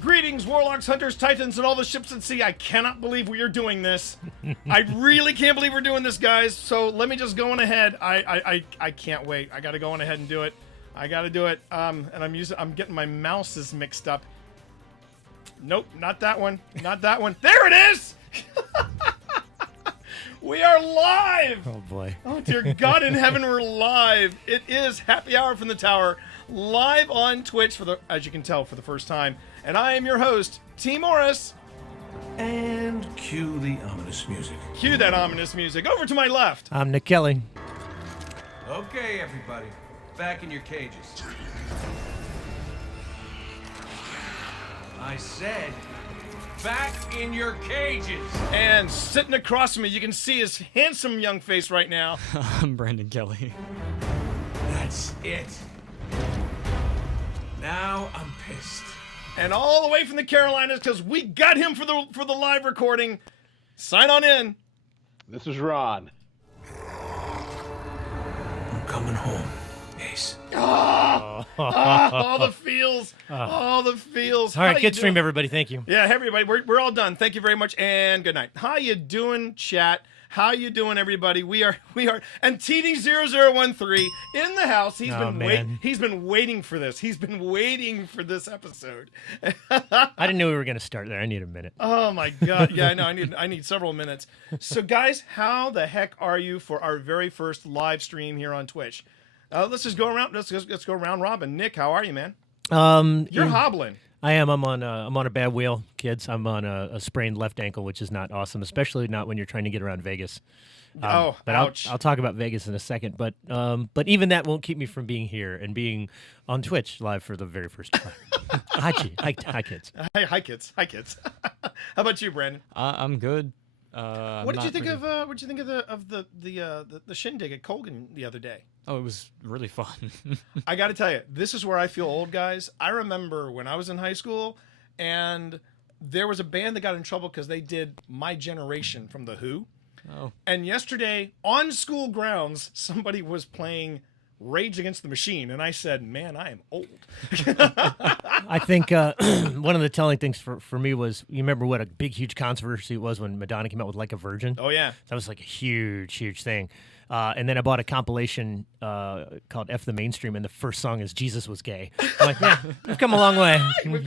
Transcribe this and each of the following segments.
Greetings, warlocks, hunters, titans, and all the ships at sea. I cannot believe we are doing this. I really can't believe we're doing this, guys. So let me just go on ahead. I can't wait. I got to go on ahead and do it. I got to do it. And I'm getting my mouses mixed up. Nope, not that one. Not that one. There it is. We are live. Oh boy. Oh dear God in heaven, we're live. It is Happy Hour from the Tower, live on Twitch as you can tell, for the first time. And I am your host, T. Morris. And cue the ominous music. Cue that ominous music. Over to my left. I'm Nick Kelly. Okay, everybody, back in your cages. I said, back in your cages. And sitting across from me, you can see his handsome young face right now. I'm Brandon Kelly. That's it. Now I'm pissed. And all the way from the Carolinas, because we got him for the live recording. Sign on in. This is Ron. I'm coming home, Ace. All the feels. All the feels. All right, How you good stream, doing? everybody. Thank you. Yeah, hey, everybody. We're all done. Thank you very much, and good night. How you doing, chat? How you doing, everybody? We are, and TD0013 in the house. He's been waiting for this. He's been waiting for this episode. I didn't know we were going to start there. I need a minute. Oh my God! Yeah, I know. I need several minutes. So, guys, how the heck are you for our very first live stream here on Twitch? Let's just go around. Let's go round robin. Nick, how are you, man? You're hobbling. I am. I'm on a bad wheel, kids. I'm on a sprained left ankle, which is not awesome, especially not when you're trying to get around Vegas. But ouch. I'll talk about Vegas in a second. But even that won't keep me from being here and being on Twitch live for the very first time. Hi, kids. Hi, kids. How about you, Brandon? I'm good. What did you think of the shindig at Colgan the other day? Oh, it was really fun. I got to tell you, this is where I feel old, guys. I remember when I was in high school, and there was a band that got in trouble because they did My Generation from The Who. Oh. And yesterday, on school grounds, somebody was playing Rage Against the Machine, and I said, man, I am old. I think one of the telling things for me was, you remember what a big, huge controversy it was when Madonna came out with Like a Virgin? Oh, yeah. That was like a huge, huge thing. And then I bought a compilation called F the Mainstream, and the first song is Jesus Was Gay. I'm like, yeah, we've come a long way.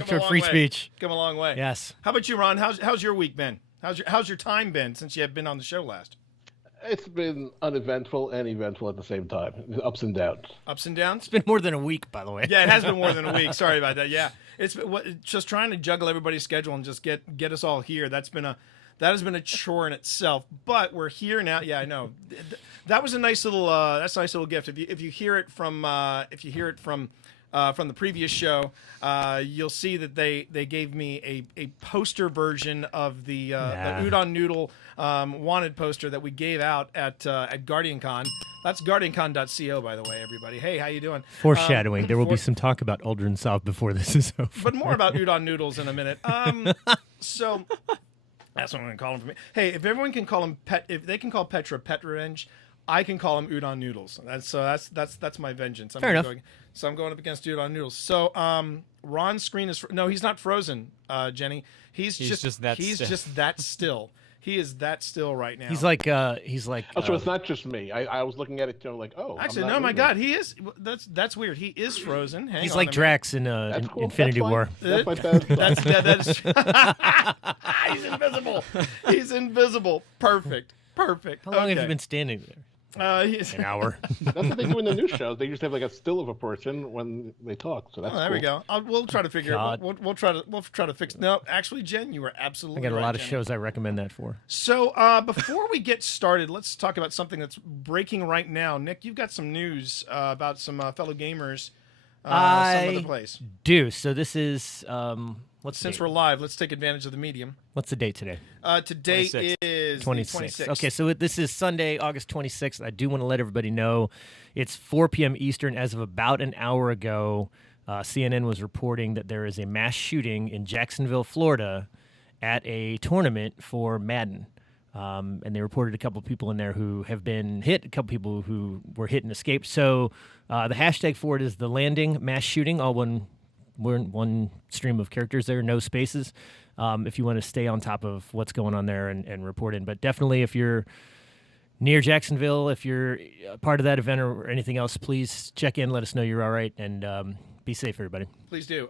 For free speech. Come a long way. Yes. How about you, Ron? How's your week been? How's your time been since you have been on the show last? It's been uneventful and eventful at the same time. Ups and downs. Ups and downs? It's been more than a week, by the way. Yeah, it has been more than a week. Sorry about that. Yeah, it's just trying to juggle everybody's schedule and just get us all here. That has been a chore in itself. But we're here now. Yeah, I know. That was a nice little gift. If you hear it from the previous show, you'll see that they gave me a poster version of the Udon Noodle wanted poster that we gave out at GuardianCon. That's guardiancon.co, by the way, everybody. Hey, how you doing? Foreshadowing. There will be some talk about Aldrin Soft before this is over. But more about Udon Noodles in a minute. So that's what I'm going to call him for me. Hey, if everyone can call him if they can call Petra Pet Revenge, I can call him Udon Noodles. That's my vengeance. Fair enough. So I'm going up against Udon Noodles. So Ron's screen is no, he's not frozen, Jenny. He's just that still. He is that still right now. He's like. Oh, so it's not just me. I was looking at it, like, oh. Actually, no, my God, he is. That's weird. He is frozen. He's like Drax in cool. Infinity War. That's my bad. He's invisible. He's invisible. Perfect. How long have you been standing there? An hour. That's what they do in the news shows. They just have like a still of a person when they talk. So that's there cool. we go. We'll try to figure it. We'll try to fix. No, actually, Jen, you were absolutely. I got a lot of Jenny. shows I recommend that for. So before we get started, let's talk about something that's breaking right now. Nick, you've got some news about some fellow gamers. Some other place. Do so. This is Since we're live, let's take advantage of the medium. What's the date today? Today 26th. is 26th. Okay, so this is Sunday, August 26th. I do want to let everybody know it's 4 p.m. Eastern. As of about an hour ago, CNN was reporting that there is a mass shooting in Jacksonville, Florida, at a tournament for Madden. And they reported a couple of people in there who have been hit, a couple people who were hit and escaped. So the hashtag for it is the landing mass shooting, all one stream of characters there, no spaces. If you want to stay on top of what's going on there and report in. But definitely if you're near Jacksonville, if you're part of that event or anything else, please check in, let us know you're all right, and be safe, everybody. Please do.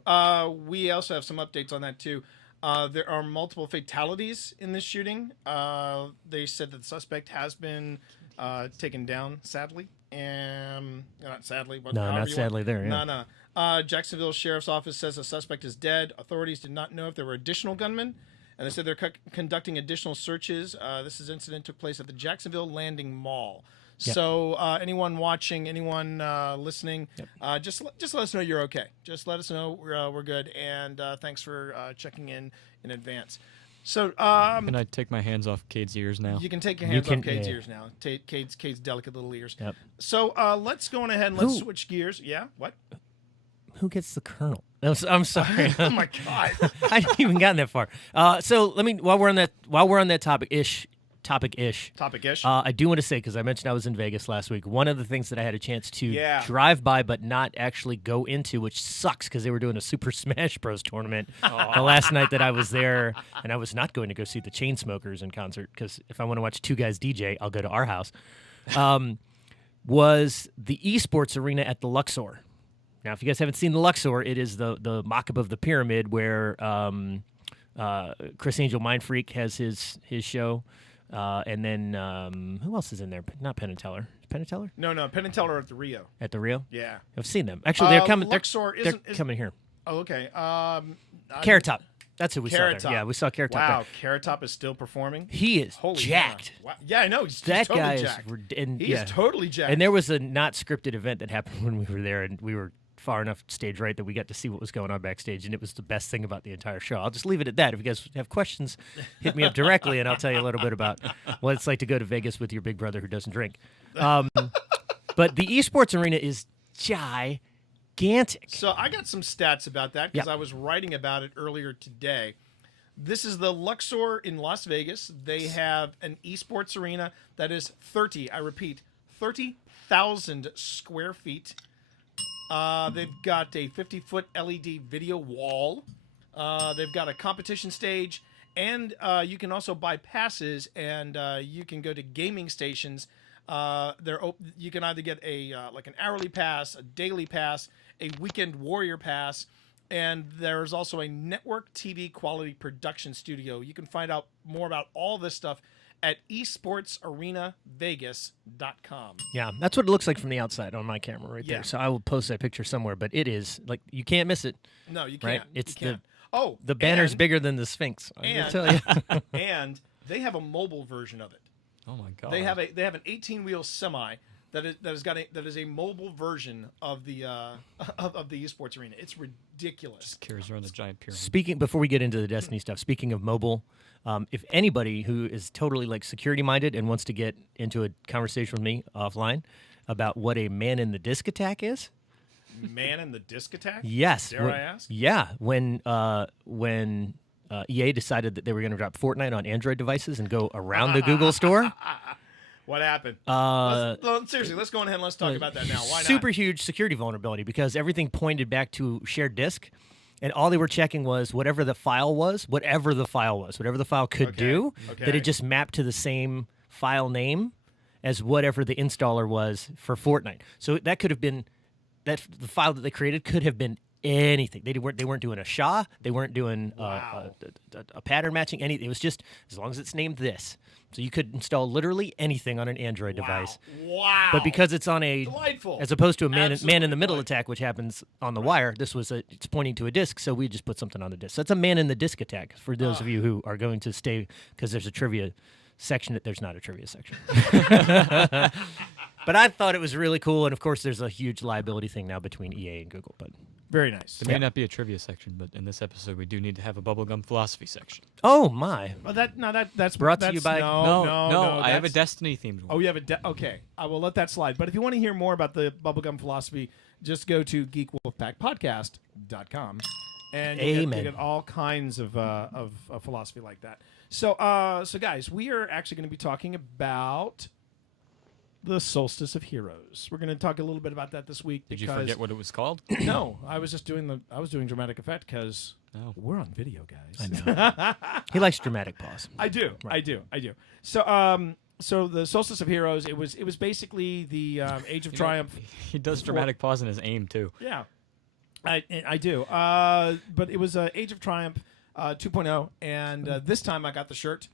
We also have some updates on that, too. There are multiple fatalities in this shooting. They said that the suspect has been taken down, sadly. And not sadly, but No, not sadly there. Yeah. No. Jacksonville Sheriff's Office says the suspect is dead. Authorities did not know if there were additional gunmen, and they said they're conducting additional searches. This incident took place at the Jacksonville Landing Mall. Yep. So anyone watching, anyone listening, just let us know you're okay. Just let us know we're good, and thanks for checking in advance. So Can I take my hands off Cade's ears now? you can take your hands off Cade's ears now. Cade's delicate little ears. Yep. So let's go on ahead and let's switch gears. Yeah, what? Who gets the colonel? I'm sorry. Oh my God. I haven't even gotten that far. So let me while we're on that topic-ish. I do want to say, because I mentioned I was in Vegas last week, one of the things that I had a chance to drive by but not actually go into, which sucks because they were doing a Super Smash Bros. Tournament the last night that I was there, and I was not going to go see the Chainsmokers in concert because if I want to watch two guys DJ, I'll go to our house, was the esports arena at the Luxor. Now, if you guys haven't seen the Luxor, it is the mock-up of the pyramid where Chris Angel Mind Freak has his show. And then who else is in there? Not Penn and Teller. Is Penn and Teller? No. Penn and Teller at the Rio. At the Rio? Yeah. I've seen them. Actually, they're coming. Luxor they're coming here. Oh, okay. Carrot Top. That's who we saw Carrot there. Top. Yeah, we saw Carrot Top. Wow, there. Carrot Top is still performing. He is Holy jacked. Wow. Yeah, I know. He's That totally guy jacked. is totally jacked. And there was a not scripted event that happened when we were there, and we were far enough stage right that we got to see what was going on backstage, and it was the best thing about the entire show. I'll just leave it at that. If you guys have questions, hit me up directly, and I'll tell you a little bit about what it's like to go to Vegas with your big brother who doesn't drink. But the esports arena is gigantic. So I got some stats about that because Yeah. I was writing about it earlier today. This is the Luxor in Las Vegas. They have an esports arena that is 30,000 square feet. They've got a 50-foot LED video wall. They've got a competition stage, and you can also buy passes, and you can go to gaming stations. You can either get a like an hourly pass, a daily pass, a weekend warrior pass, and there's also a network TV quality production studio. You can find out more about all this stuff at esportsarenavegas.com. Yeah, that's what it looks like from the outside on my camera right Yeah. there. So I will post that picture somewhere, but it is like you can't miss it. No, you Right? can't. It's you can't. Oh, the banner's and- bigger than the Sphinx. I and- tell you. and they have a mobile version of it. Oh my god. They have an 18-wheel semi that is a mobile version of the of the esports arena. It's ridiculous. carries around the giant pyramid. Speaking before we get into the Destiny stuff, speaking of mobile, if anybody who is totally like security minded and wants to get into a conversation with me offline about what a man in the disc attack is, Man in the disc attack? yes, Dare I ask? Yeah, when EA decided that they were going to drop Fortnite on Android devices and go around the Google store. What happened? Seriously, let's go ahead and let's talk about that now. Why not? Super huge security vulnerability because everything pointed back to shared disk, and all they were checking was whatever the file could do, that it just mapped to the same file name as whatever the installer was for Fortnite. So that could have been the file that they created could have been anything. They weren't doing a SHA. They weren't doing a pattern matching. Anything. It was just as long as it's named this. So you could install literally anything on an Android device. Wow. But because it's on a Delightful. as opposed to a man in the Absolutely middle delightful. attack, which happens on the wire, it's pointing to a disk. So we just put something on the disk. So it's a man in the disk attack for those of you who are going to stay because there's a trivia section. There's not a trivia section. But I thought it was really cool, and of course, there's a huge liability thing now between EA and Google. But Very nice. There may not be a trivia section, but in this episode, we do need to have a bubblegum philosophy section. oh my, Well, that's Brought to you that's- by- no. I have a that's- Destiny themed one. Oh, you have okay. I will let that slide. But if you want to hear more about the bubblegum philosophy, just go to geekwolfpackpodcast.com and Amen. you get all kinds of philosophy like that. So, guys, we are actually going to be talking about the Solstice of Heroes. We're going to talk a little bit about that this week. Did you because forget what it was called? No, I was just doing dramatic effect because Oh. we're on video, guys. I know. He likes dramatic pause. I do. So, so the Solstice of Heroes, it was basically the Age of Triumph. He does dramatic pause in his aim too. Yeah, I do. But it was Age of Triumph 2.0, and this time I got the shirt,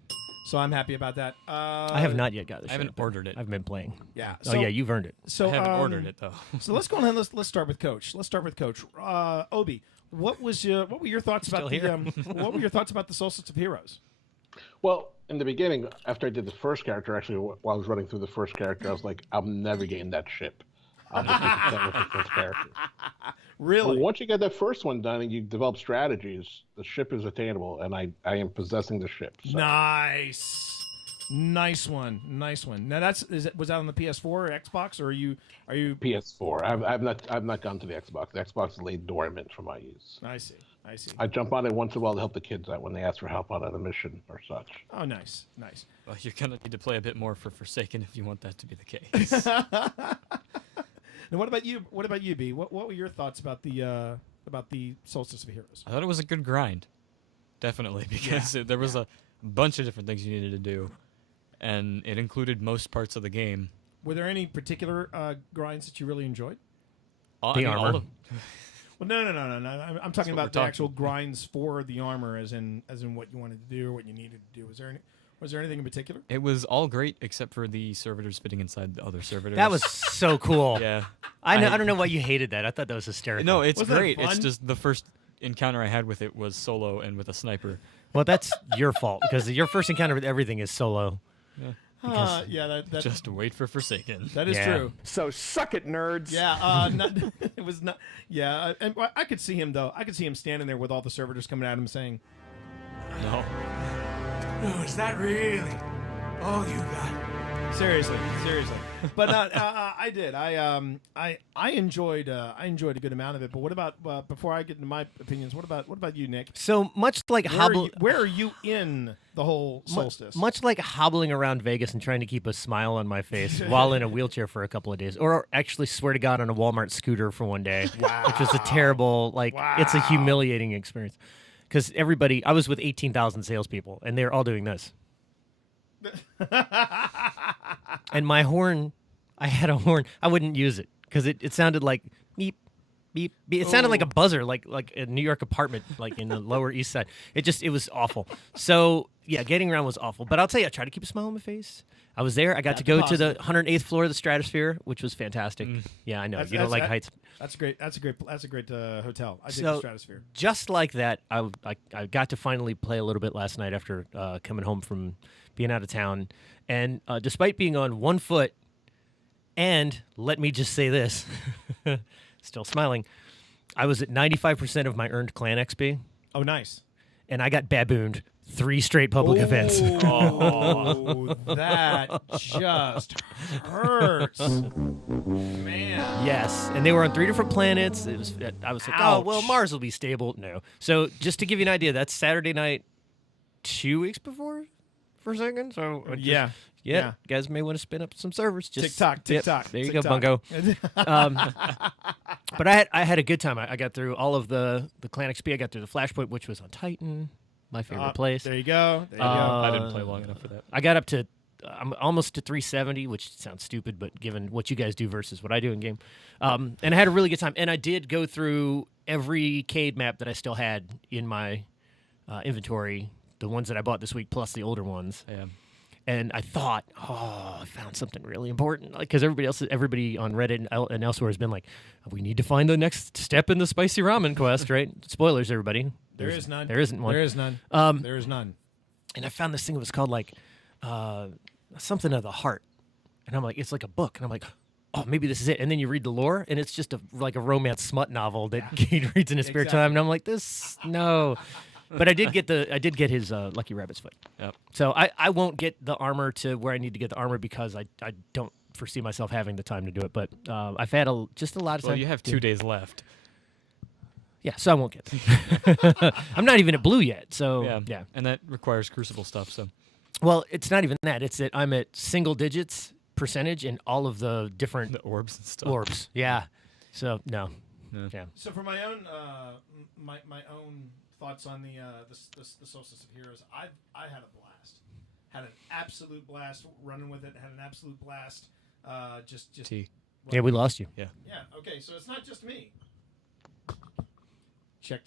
so I'm happy about that. I have not yet got this. I haven't ordered it. I've been playing. Yeah. Oh yeah, you've earned it. So I haven't ordered it though. So let's go ahead. Let's start with Coach. Obi, what were your thoughts about Still here. what were your thoughts about the Solstice of Heroes? Well, in the beginning, after I did the first character, actually, while I was running through the first character, I was like, I'm never getting that ship. I'll just be content with the first character. Really? But once you get that first one done and you develop strategies, the ship is attainable, and I am possessing the ship. So. Nice one. Now was that on the PS4 or Xbox, or are you? PS4. I've not gone to the Xbox. The Xbox is laid dormant for my use. I see. I jump on it once in a while to help the kids out when they ask for help on a mission or such. Oh, nice. Well, you're gonna need to play a bit more for Forsaken if you want that to be the case. And what about you, B? What were your thoughts about the Solstice of Heroes? I thought it was a good grind, definitely, because there was a bunch of different things you needed to do, and it included most parts of the game. Were there any particular grinds that you really enjoyed? The armor. Well, no. I'm talking what about the we're actual grinds for the armor, as in what you wanted to do or what you needed to do. Was there anything in particular? It was all great except for the servitors fitting inside the other servitors. That was so cool. yeah. I don't know why you hated that. I thought that was hysterical. No, it's Wasn't that great. It's fun? just the first encounter I had with it was solo and with a sniper. Well, that's your fault because your first encounter with everything is solo. That Just wait for Forsaken. that is Yeah. true. So suck it, nerds. Yeah, it was not. Yeah, and I could see him though. I could see him standing there with all the servitors coming at him saying, No. Oh, is that really all you got? Seriously. But I did. I enjoyed a good amount of it. But what about before I get into my opinions? What about you, Nick? So much like Where are you in the whole solstice? much like hobbling around Vegas and trying to keep a smile on my face while in a wheelchair for a couple of days, or actually, swear to God, on a Walmart scooter for one day, which was a terrible, it's a humiliating experience. Because I was with 18,000 salespeople, and they're all doing this. And my horn, I had a horn. I wouldn't use it because it sounded like beep, beep, beep. It sounded like a buzzer, like a New York apartment, like in the Lower East Side. It was awful. So yeah, getting around was awful. But I'll tell you, I tried to keep a smile on my face. I was there. I got to go to the 108th floor of the Stratosphere, which was fantastic. Yeah, I know you don't like heights. That's great. That's a great hotel. I dig So, the Stratosphere. Just like that, I got to finally play a little bit last night after coming home from being out of town. And despite being on one foot, and let me just say this, still smiling, I was at 95% of my earned clan XP, Oh, nice. and I got babooned 3 straight public events. Oh, that just hurts, man. Yes, and they were on 3 different planets. I was like, oh, well, Ouch. Mars will be stable. No. So just to give you an idea, that's Saturday night 2 weeks before Forsaken. So Yeah. you guys may want to spin up some servers. Just TikTok. There you go, TikTok. Bungo. But I had a good time. I got through all of the Clan XP. I got through the Flashpoint, which was on Titan, my favorite place. There you go. I didn't play long enough for that. I got up to I'm almost to 370, which sounds stupid, but given what you guys do versus what I do in game, and I had a really good time. And I did go through every Cade map that I still had in my inventory, the ones that I bought this week plus the older ones. Yeah. And I thought, I found something really important, because everybody on Reddit and elsewhere has been like, we need to find the next step in the spicy ramen quest, right? Spoilers, everybody. There is none. There isn't one. There is none. There is none. And I found this thing that was called something of the heart, and I'm like, it's like a book, and I'm like, oh, maybe this is it. And then you read the lore, and it's just a romance smut novel that Cade reads in his spare time, and I'm like, no. But I did get his Lucky Rabbit's foot. Yep. So I won't get the armor to where I need to get the armor because I don't foresee myself having the time to do it. But I've had just a lot of time. Well, you have 2 days left. Yeah, so I won't get that. I'm not even at blue yet, so yeah. And that requires Crucible stuff, so. Well, it's not even that. It's that I'm at single digits percentage in all of the different The orbs and stuff. orbs. Yeah. So no. Yeah. So for my own my own thoughts on the Solstice of Heroes, I had a blast. Had an absolute blast running with it. Had an absolute blast. Just T. Yeah, we lost you. Yeah. Yeah. Okay. So it's not just me. Check.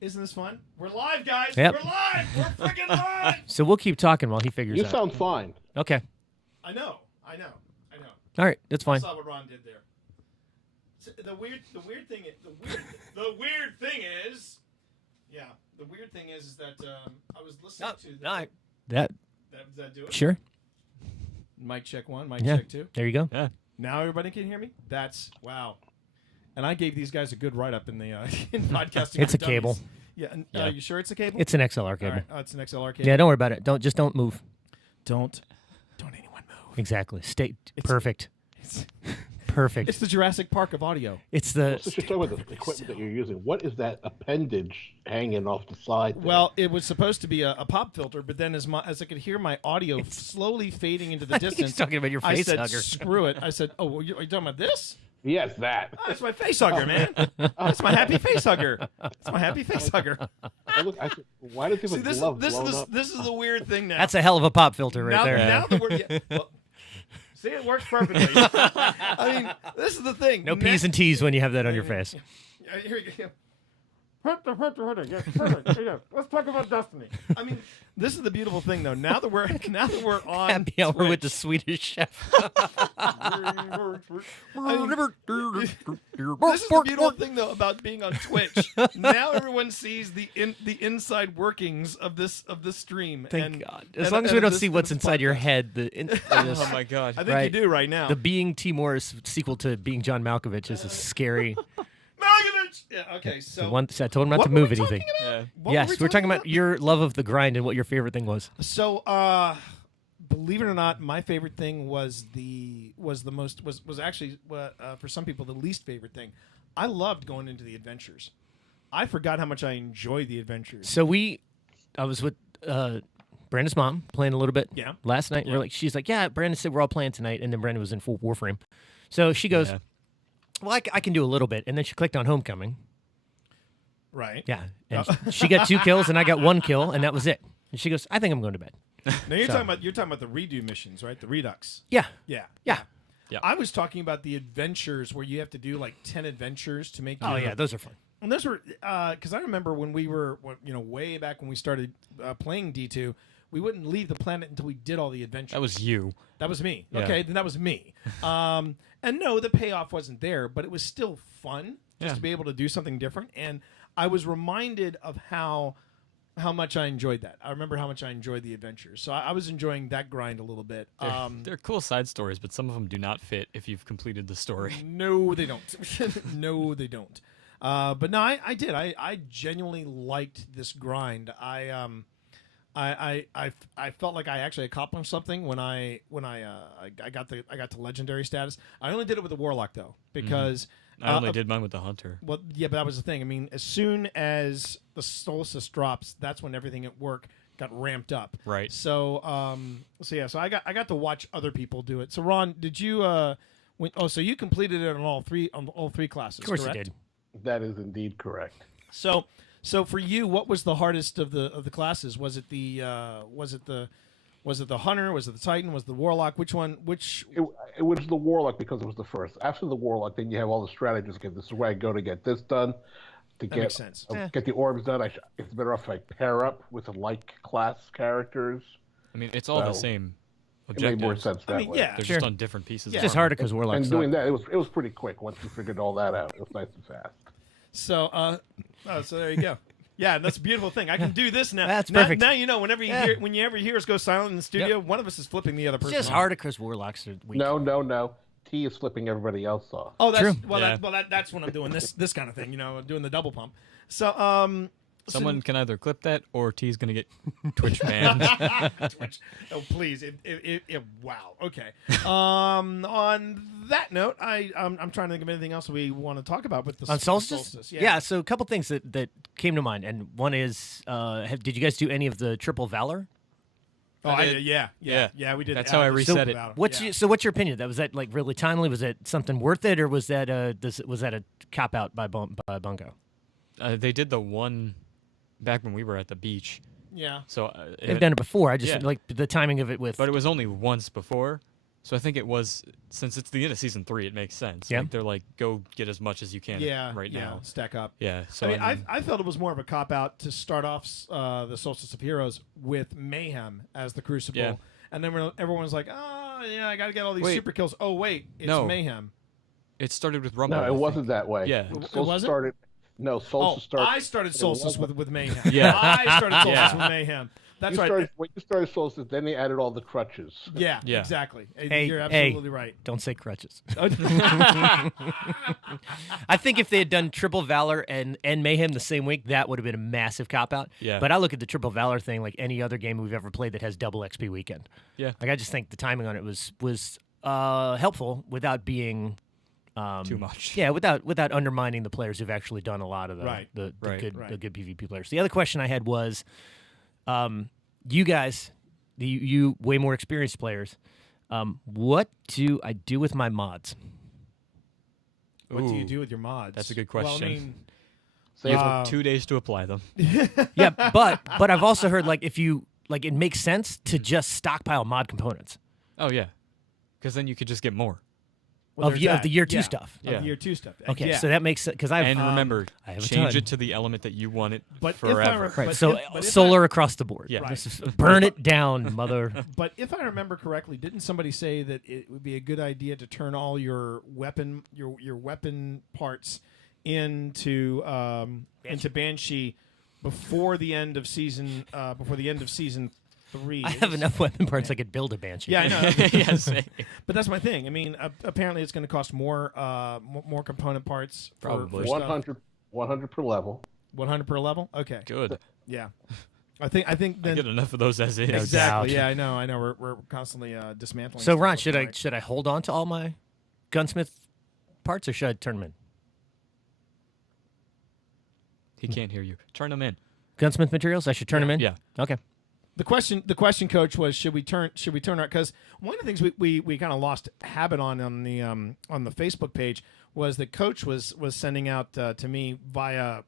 Isn't this fun? We're live, guys. Yep. We're live. We're freaking live. So we'll keep talking while he figures You out. sound fine. Okay. I know. All right, that's I fine. saw what Ron did there. So the weird thing is that I was listening to That does that do it? sure. Mic check 1, mic Yeah. check 2. There you go. Yeah. Now everybody can hear me. That's wow. And I gave these guys a good write up in the in podcasting. It's for a cable. Dummies. Yeah. And, Yeah. you sure it's a cable? It's an XLR All cable. right. Oh, it's an XLR cable. Yeah, don't worry about it. Don't move. Don't anyone move. Exactly. Stay perfect. It's Perfect. the Jurassic Park of audio. It's the Let's just talk about the equipment that you're using. What is that appendage hanging off the side there? Well, it was supposed to be a pop filter, but then as I could hear my audio slowly fading into the distance, He's talking about your I face said, hugger. "Screw it!" I said, "Oh, are you talking about this? Yes, that. Oh, that's my face hugger, man. That's my happy face hugger. That's my happy face hugger." Why do people See, this glove is blown up? this is the weird thing now. that's a hell of a pop filter right now, there. Now the word, well, see, it works perfectly. I mean, this is the thing. No P's and T's when you have that on your face. Here we go. Let's talk about Destiny. I mean, this is the beautiful thing, though. Now that we're on Happy hour with the Twitch, Swedish chef. this is the beautiful thing, though, about being on Twitch. Now everyone sees the inside workings of this stream. Thank God. As long as we don't see what's inside your head, Oh my God. I think you do right now. The Being T. Morris sequel to Being John Malkovich is a scary. Malkovich! Yeah, okay, so I told him not what to were we move talking anything. about? Yeah. What Yes, were we're talking about your love of the grind and what your favorite thing was. So, believe it or not, my favorite thing was actually for some people the least favorite thing. I loved going into the adventures. I forgot how much I enjoyed the adventures. So I was with Brandon's mom playing a little bit Yeah. last night. Yeah. She's like, yeah, Brandon said we're all playing tonight, and then Brandon was in full Warframe. So she goes, Yeah. well, I can do a little bit, and then she clicked on Homecoming. Right. Yeah, and she got 2 kills, and I got 1 kill, and that was it. And she goes, I think I'm going to bed. Now you're talking about the redo missions, right? The Redux. Yeah, Yeah. yeah. Yeah. I was talking about the adventures where you have to do like 10 adventures to make. Oh your- yeah, those are fun. And those were because I remember when we were way back when we started playing D2, we wouldn't leave the planet until we did all the adventures. That was you. That was me. Yeah. Okay, then that was me. And no, the payoff wasn't there, but it was still fun just Yeah. to be able to do something different. And I was reminded of how much I enjoyed that. I remember how much I enjoyed the adventures. So I was enjoying that grind a little bit. They're cool side stories, but some of them do not fit if you've completed the story. No, they don't. No, they don't. But no, I did. I genuinely liked this grind. I felt like I actually accomplished something when I got to legendary status. I only did it with the warlock though because I only did mine with the hunter. well yeah, but that was the thing. I mean, as soon as the solstice drops, that's when everything at work got ramped up. Right. So so I got to watch other people do it. So Ron, did you so you completed it on all three classes? Of course correct? you did. That is indeed correct. So for you, what was the hardest of the classes? Was it the hunter? Was it the titan? Was it the warlock? Which one? It was the warlock because it was the first. After the warlock, then you have all the strategies. Okay, this is where I go to get this done. To That makes sense. Get the orbs done. It's better off if I pair up with like class characters. I mean, it's all the So, same It made objectives. more sense that way. yeah. They're Sure. just on different pieces. Yeah. of Just armor. harder because Warlock's And doing that, it was pretty quick once you figured all that out. It was nice and fast. So so there you go. Yeah, that's a beautiful thing. I can do this now. That's Now- perfect. Now you know whenever you ever hear us go silent in the studio, one of us is flipping the other It's person. just off. harder because Warlocks are weak. No. T is flipping everybody else off. Oh, that's True. well. Yeah. That's when I'm doing this kind of thing. Doing the double pump. So Someone can either clip that or T's gonna get Twitch banned. Twitch. Oh, please. Wow. Okay. On that note, I'm trying to think of anything else we want to talk about with the On Solstice? Yeah. So a couple things that came to mind, and one is, did you guys do any of the Triple Valor? Oh, I did. yeah. We did. That's how I reset it. What's what's your opinion? Was that like really timely? Was that something worth it, or was that a cop out by Bungo? They did the one back when we were at the beach. Yeah. So They've done it before. I just Yeah. like the timing of it with. but it was only once before. So I think it was, since it's the end of season 3, it makes sense. Yeah. Like, they're like, go get as much as you can right yeah, now. stack up. Yeah. So I mean, I felt it was more of a cop out to start off the Solstice of Heroes with Mayhem as the Crucible, Yeah. and then when everyone was like, "Oh, yeah, I got to get all these Wait. super kills." Oh, wait, it's No. Mayhem. it started with Rumble. No, I it think. wasn't that way. Yeah. Solstice wasn't? started. No, Oh, Solstice started. I started Solstice with Mayhem. Yeah. I started Solstice Yeah. with Mayhem. That's you right. started, when you started Solstice, then they added all the crutches. Yeah, Yeah. exactly. Hey, You're absolutely right. Don't say crutches. I think if they had done Triple Valor and Mayhem the same week, that would have been a massive cop out. Yeah. But I look at the Triple Valor thing like any other game we've ever played that has double XP weekend. Yeah. Like I just think the timing on it was helpful without being Too much. Yeah, without undermining the players who've actually done a lot of the Right. the Right. good Right. the good PvP players. The other question I had was, you guys, you way more experienced players, what do I do with my mods? What do you Ooh, do with your mods? that's a good Well, I question. mean, You have 2 days to apply them. Yeah, but I've also heard like if you like it makes sense to just stockpile mod components Oh, yeah. Because then you could just get more. well, of there's of that. the year 2 Yeah. stuff. Of Yeah. the year 2 stuff. Okay, Yeah. so that makes sense because I've And remember, I have a change ton. it to the element that you want it But if I forever. re- right. but So if- but if solar across the board. Yeah. Right. This is- burn it down, mother. But if I remember correctly, didn't somebody say that it would be a good idea to turn all your weapon parts into Banshee before the end of season 3? I have enough weapon parts I could build a banshee. Yeah, I know. Yes. But that's my thing. I mean, apparently it's going to cost more component parts. Probably. for stuff. 100 per level. 100 per level. Okay. Good. Yeah. I think I then get enough of those as is. exactly. doubt. Yeah, I know. We're constantly dismantling. So stuff Ron, left should and I right. should I hold on to all my gunsmith parts or should I turn them in? He can't hear you. Turn them in. Gunsmith materials? I should turn them in. Yeah. Okay. The question, Coach, was should we turn our, because one of the things we kind of lost habit on the Facebook page was that Coach was sending out to me via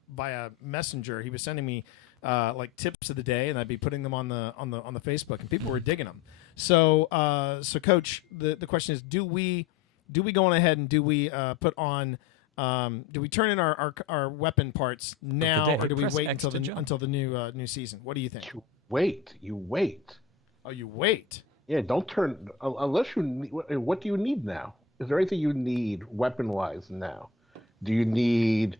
Messenger. He was sending me like tips of the day, and I'd be putting them on the Facebook, and people were digging them. So Coach, the question is, do we go on ahead and do we put on? Do we turn in our weapon parts now, day. or do we Press wait X to jump. until the new season? What do you think? You wait. Oh, you wait. Yeah, don't turn unless you need. What do you need now? Is there anything you need weapon-wise now? Do you need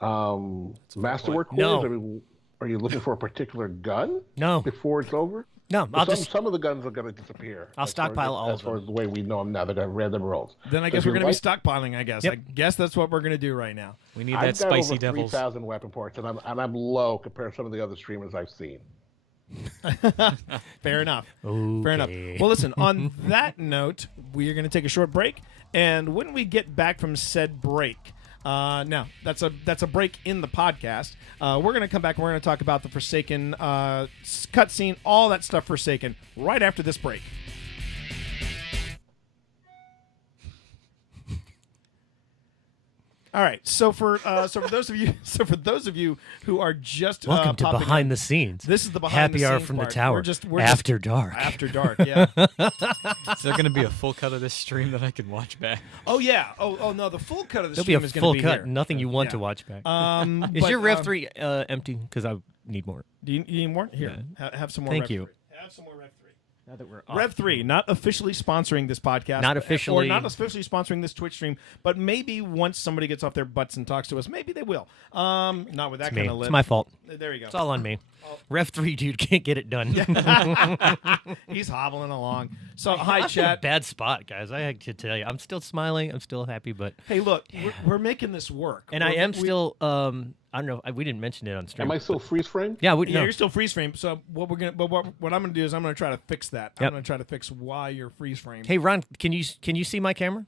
masterwork cores? No. I mean, are you looking for a particular gun? No. Before it's over? No, I'll just Some of the guns are going to disappear. I'll as far as- stockpile all as of far them. as the way we know them now. They're going to random rolls. Then I So guess if we're you going to be like- stockpiling. I guess. Yep. I guess that's what we're going to do right now. We need I've that got spicy over devils. 3,000 weapon parts, and I'm low compared to some of the other streamers I've seen. Fair enough. Fair enough. Okay. Well, listen. On that note, we are going to take a short break, and when we get back from said break, now that's a break in the podcast. We're going to come back. And we're going to talk about the Forsaken cutscene, all that stuff Forsaken, right after this break. All right. So for those of you who are just welcome to popping behind in, the scenes. this is the behind happy the hour scenes from part. the tower. We're just after dark. After dark, yeah. Is there going to be a full cut of this stream that I can watch back? Oh yeah. Oh no. The full cut of the There'll be stream a is going full to be cut. here. Nothing you want Yeah. to watch back. Is But, your Rev 3 empty? Because I need more. Do you need more? Here, have some more. Thank Rev you. 3. Have some more Rev 3. Now that we're Rev 3, not officially sponsoring this podcast. Not officially. Or not officially sponsoring this Twitch stream, but maybe once somebody gets off their butts and talks to us, maybe they will. Not with that me. kind of lip. It's my fault. There you go. It's all on me. Rev 3, dude, can't get it done. He's hobbling along. So, hi, I'm in a chat. bad spot, guys. I have to tell you, I'm still smiling. I'm still happy, but Hey, look, we're making this work. and I am still I don't know. We didn't mention it on stream. Am I still freeze frame? Yeah, Yeah, no. you're still freeze frame. So what I'm gonna do is I'm gonna try to fix that. I'm Yep. gonna try to fix why you're freeze frame. Hey, Ron, can you see my camera?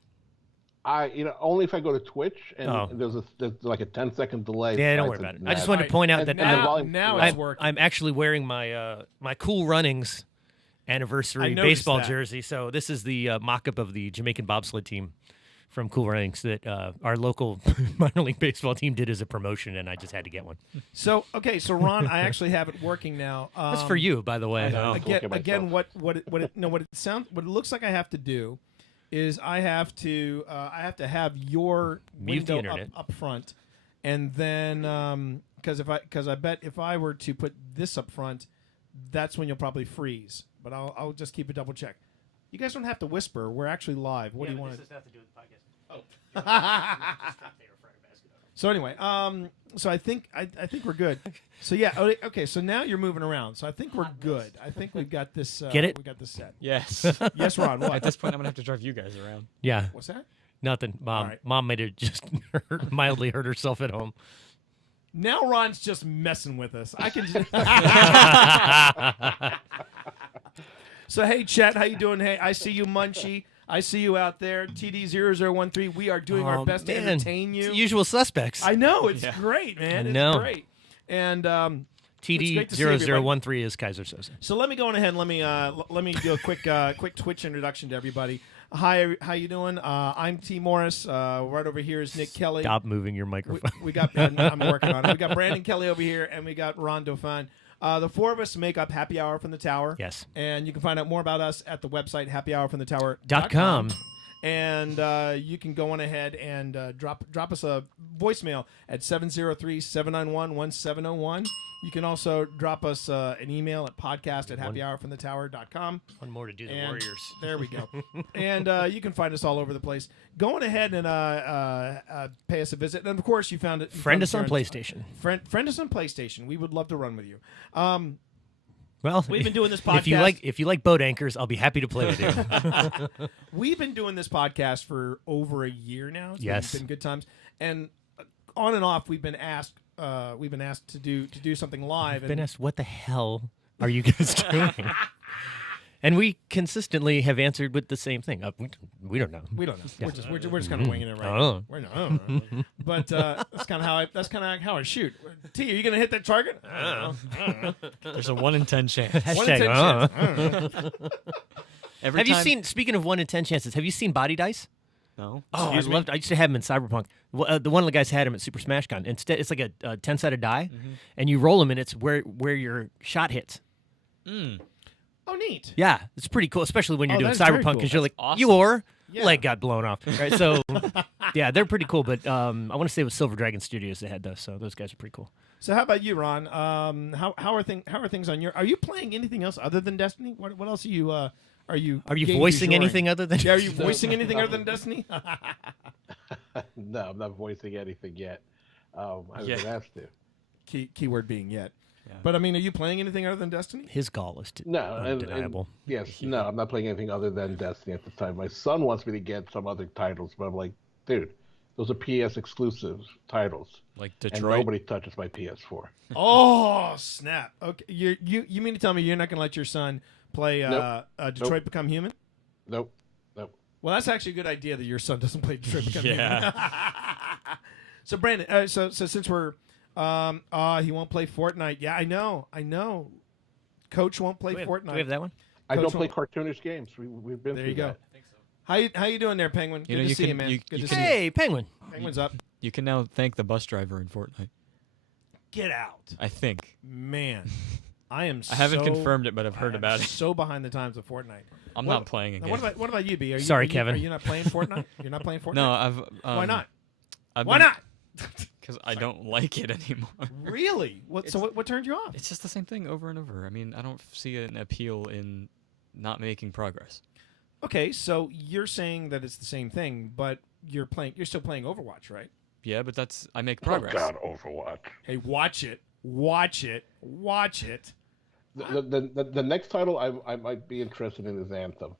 Only if I go to Twitch and Oh. there's like a 10-second delay. Yeah, don't so worry it's about it. I mad. just wanted to point out And that now it's working. I'm actually wearing my my Cool Runnings I anniversary noticed baseball that. jersey. So this is the mock-up of the Jamaican bobsled team from Cool Runnings that our local minor league baseball team did as a promotion, and I just had to get one. So Ron, I actually have it working now. That's for you, by the way. Again, what it looks like I have to do is I have to have your Mute the window internet. up front, and then because I bet if I were to put this up front, that's when you'll probably freeze. But I'll just keep a double check. You guys don't have to whisper. We're actually live. What do you want? This has nothing to do with the podcast. So anyway, so I think we're good. So yeah, okay. So now you're moving around. So I think we're good. I think we've got this. Get it? We got this set. Yes. Yes, Ron. At What? this point, I'm gonna have to drive you guys around. Yeah, What's that? nothing. Mom, right. Mom made her just mildly hurt herself at home. Now Ron's just messing with us. I can. So hey, Chet, how you doing? Hey, I see you, Munchie. I see you out there, TD0013. We are doing our best to entertain you. It's the usual suspects. I know it's great, man. I It's know. great. And TD great to see everybody. 0013 is Kaiser Sosa. so let me go on ahead and let me do a quick Twitch introduction to everybody. Hi, how you doing? I'm T. Morris. Right over here is Nick Kelly. Stop moving your microphone. We got I'm working on it. We got Brandon Kelly over here, and we got Ron Dauphin. The four of us make up Happy Hour from the Tower. Yes. And you can find out more about us at the website happyhourfromthetower.com. And you can go on ahead and drop us a voicemail at 703-791-1701. You can also drop us an email at podcast@happyhourfromthetower.com. One more to do the And Warriors. There we go. And you can find us all over the place. Go on ahead and pay us a visit. And of course, you found it. Friend us on PlayStation. Friend us on PlayStation. We would love to run with you. Well, We've been doing this If you like boat anchors, I'll be happy to play with you. We've been doing this podcast for over a year now. Yes. It's been good times, and on and off we've been asked to do something live. Been And asked, what the hell are you guys doing? And we consistently have answered with the same thing. We don't know. we don't know. We're just kind of winging it right Oh. now. We're not, but that's kind of how I shoot. T, are you gonna hit that target? I don't know. There's a 1 in 10 chance. One in 10 Hashtag, chance. I don't know. Every Have you time- seen, speaking of 1 in 10 chances, have you seen Body Dice? No. Oh, I used to have them in Cyberpunk. Well, the one of the guys had them at Super Smash Con. Instead, it's like a 10-sided die, and you roll them, and it's where your shot hits. Oh, neat. Yeah, it's pretty cool, especially when you're Oh, doing that's very Cyberpunk, cool. because you're like, awesome. your Yeah. leg got blown off. Right? So, yeah, they're pretty cool, but I want to say it was Silver Dragon Studios that had those, so those guys are pretty cool. So how about you, Ron? How are things on your? Are you playing anything else other than Destiny? What else are you? Are you voicing game du jour-ing? anything other than? Yeah, are you voicing anything other than Destiny? No, I'm not voicing anything yet. I haven't Yeah. been asked to. Keyword being yet. Yeah. But I mean, are you playing anything other than Destiny? His gall is No, undeniable. yes, no, I'm not playing anything other than Destiny at the time. My son wants me to get some other titles, but I'm like, dude, those are PS exclusive titles, Like and Detroit. nobody touches my PS4. Oh snap! Okay, you mean to tell me you're not going to let your son play Nope. Detroit Nope. Become Human? Nope. Well, that's actually a good idea that your son doesn't play Detroit Become Human. Yeah. So Brandon, so since we're he won't play Fortnite. Yeah, I know. Coach won't play Fortnite. Do we have that one? I Coach don't play won't- cartoonish games. We've been There through you go. that. How you doing there, Penguin? Good know, to you see can- you, man. you- Good you to can- see you. Hey, Penguin. Penguin's up. You can now thank the bus driver in Fortnite. Get out, I think. man. I am. I haven't so- confirmed it, but I've I heard am about it. So behind the times of Fortnite. I'm What- not playing again. What about you, B? Are you, Sorry, are you- Kevin. Are you not playing Fortnite? You're not playing Fortnite. No, I've. Why not? I've Why not? Because I don't like it anymore. Really? What turned you off? It's just the same thing over and over. I mean, I don't see an appeal in not making progress. Okay, so you're saying that it's the same thing, but you're still playing Overwatch, right? Yeah, but I make Oh progress. God, Overwatch. Hey, watch it. The next title I might be interested in is Anthem.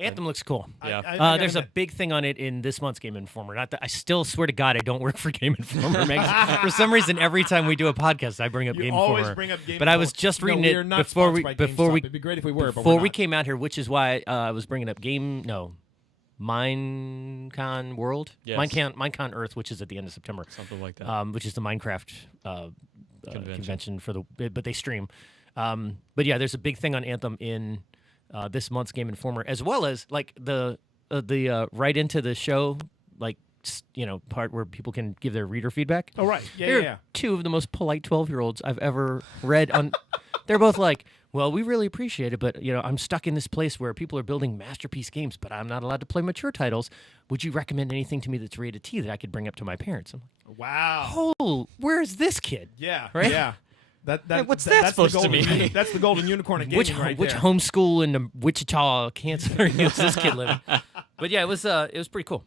Anthem looks cool. Yeah. There's a big thing on it in this month's Game Informer. Not that I still swear to God I don't work for Game Informer magazine. For some reason, every time we do a podcast, I bring up You Game always Informer. bring up Game but I was Informer. just No, reading we are it not before we sponsored by before GameStop. we It'd be great if we were, but before we're we not. came out here, which is why I was bringing up Minecon World, Yes. Minecon Earth, which is at the end of September, Something like that. which is the Minecraft convention for but they stream. But yeah, there's a big thing on Anthem in this month's Game Informer, as well as like the right into the show, like part where people can give their reader feedback. Oh, right. They're Yeah. two of the most polite 12-year-olds I've ever read on. They're both like, well, we really appreciate it, but I'm stuck in this place where people are building masterpiece games, but I'm not allowed to play mature titles. Would you recommend anything to me that's rated T that I could bring up to my parents? I'm like, Wow. oh, where's this kid? Yeah. Right? Yeah. What's that that's supposed the to golden, mean? That's the golden unicorn of gaming Which right which there. homeschool in Wichita, Kansas is this kid living? But yeah, it was pretty cool.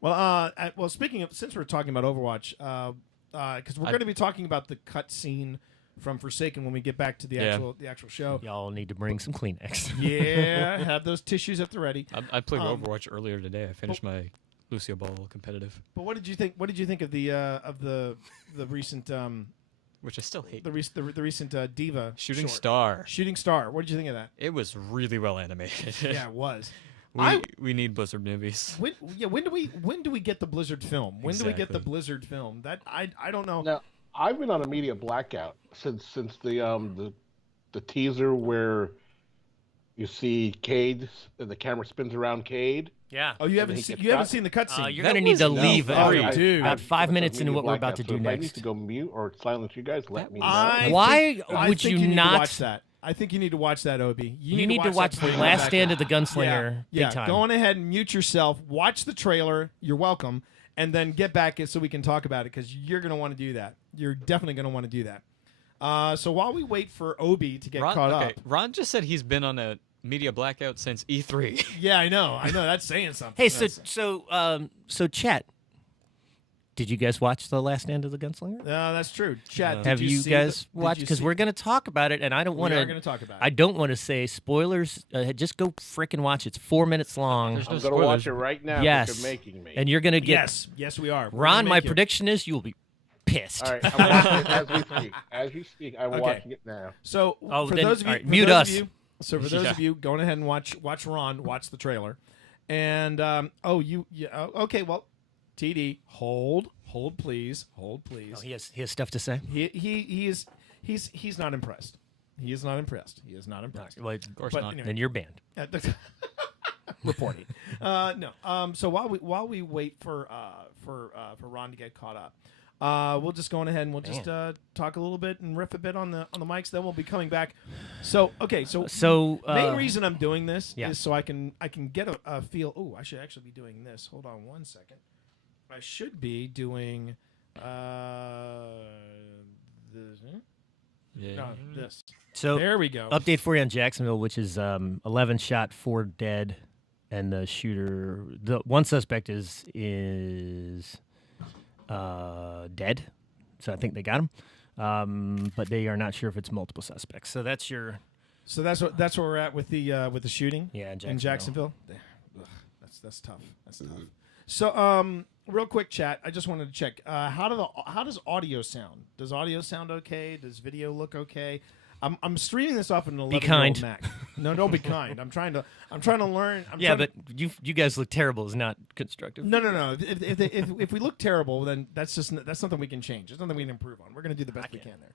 Well, speaking of, since we're talking about Overwatch, because we're going to be talking about the cutscene from Forsaken when we get back to the actual show. Y'all need to bring some Kleenex. Yeah, have those tissues at the ready. I played Overwatch earlier today. I finished my Lucio Ball competitive, But what did you think? What did you think of the recent which I still hate. the recent Diva Shooting short? Star. Shooting Star. What did you think of that? It was really well animated. Yeah, it was. we need Blizzard movies. When do we get the Blizzard film? When do we get the Exactly. Blizzard film? That I don't know. Now, I've been on a media blackout since the teaser where you see Cade and the camera spins around Cade. Yeah. Oh, you haven't he seen gets you haven't shot? seen the cutscene. You're gonna need to leave No, every I- dude. about 5 minutes That's a into what media we're about to blackout, do so if I need next. to go mute or silence you guys, let me know. Why I would think you need not- to watch that? I think you need to watch that, Obi. You need to watch that The before you Last go back Stand in. of the Gunslinger. Yeah, Big time. go on ahead and mute yourself. Watch the trailer. You're welcome, and then get back so we can talk about it because you're gonna want to do that. You're definitely gonna want to do that. So while we wait for Obi to get caught up, Ron just said he's been on a media blackout since E3. yeah, I know, that's saying something. Hey, That's- so chat. Did you guys watch The Last Stand of the Gunslinger? that's true. Chat, did Have you see guys the- did watched? you Because see- we're going to talk about it, and I don't want we are going to talk about it. I don't want to say spoilers. Just go frickin' watch. It's 4 minutes long. There's no I'm gonna watch spoilers. it right now. Yes, Because you're making me. and you're going to get yes, we are. We're Ron. gonna My make you. prediction is you will be pissed. All right, I'm watching it as we speak. As you speak, I'm Okay. watching it now. So Oh, for then- those of you, all right, for mute those us. Of you, so for those Yeah. of you, go ahead and watch Ron watch the trailer, and okay, well, TD, hold please. Oh, he has stuff to say. He's not impressed. He is not impressed. He is not impressed. Well, Of course But not. anyway. then you're banned. Reporting. No. So while we wait for Ron to get caught up, we'll just go on ahead and we'll just talk a little bit and riff a bit on the mics. Then we'll be coming back. So okay. So main reason I'm doing this yeah. is so I can get a feel. Oh, I should actually be doing this. Hold on one second. I should be doing this. Yeah. No, this. So There we go. update for you on Jacksonville, which is 11 shot, 4 dead, and the shooter, the one suspect is dead. So I think they got him, but they are not sure if it's multiple suspects. So that's your So that's where we're at with the shooting. Yeah, in in Jacksonville. Jacksonville. Ugh, that's tough. That's tough. So real quick, chat. I just wanted to check. How does audio sound? Does audio sound okay? Does video look okay? I'm streaming this off an 11-year-old kind. Mac. No, don't be kind. I'm trying to learn. but you guys look terrible is not constructive. No. If we look terrible, then that's something we can change. It's something we can improve on. We're gonna do the best we can there.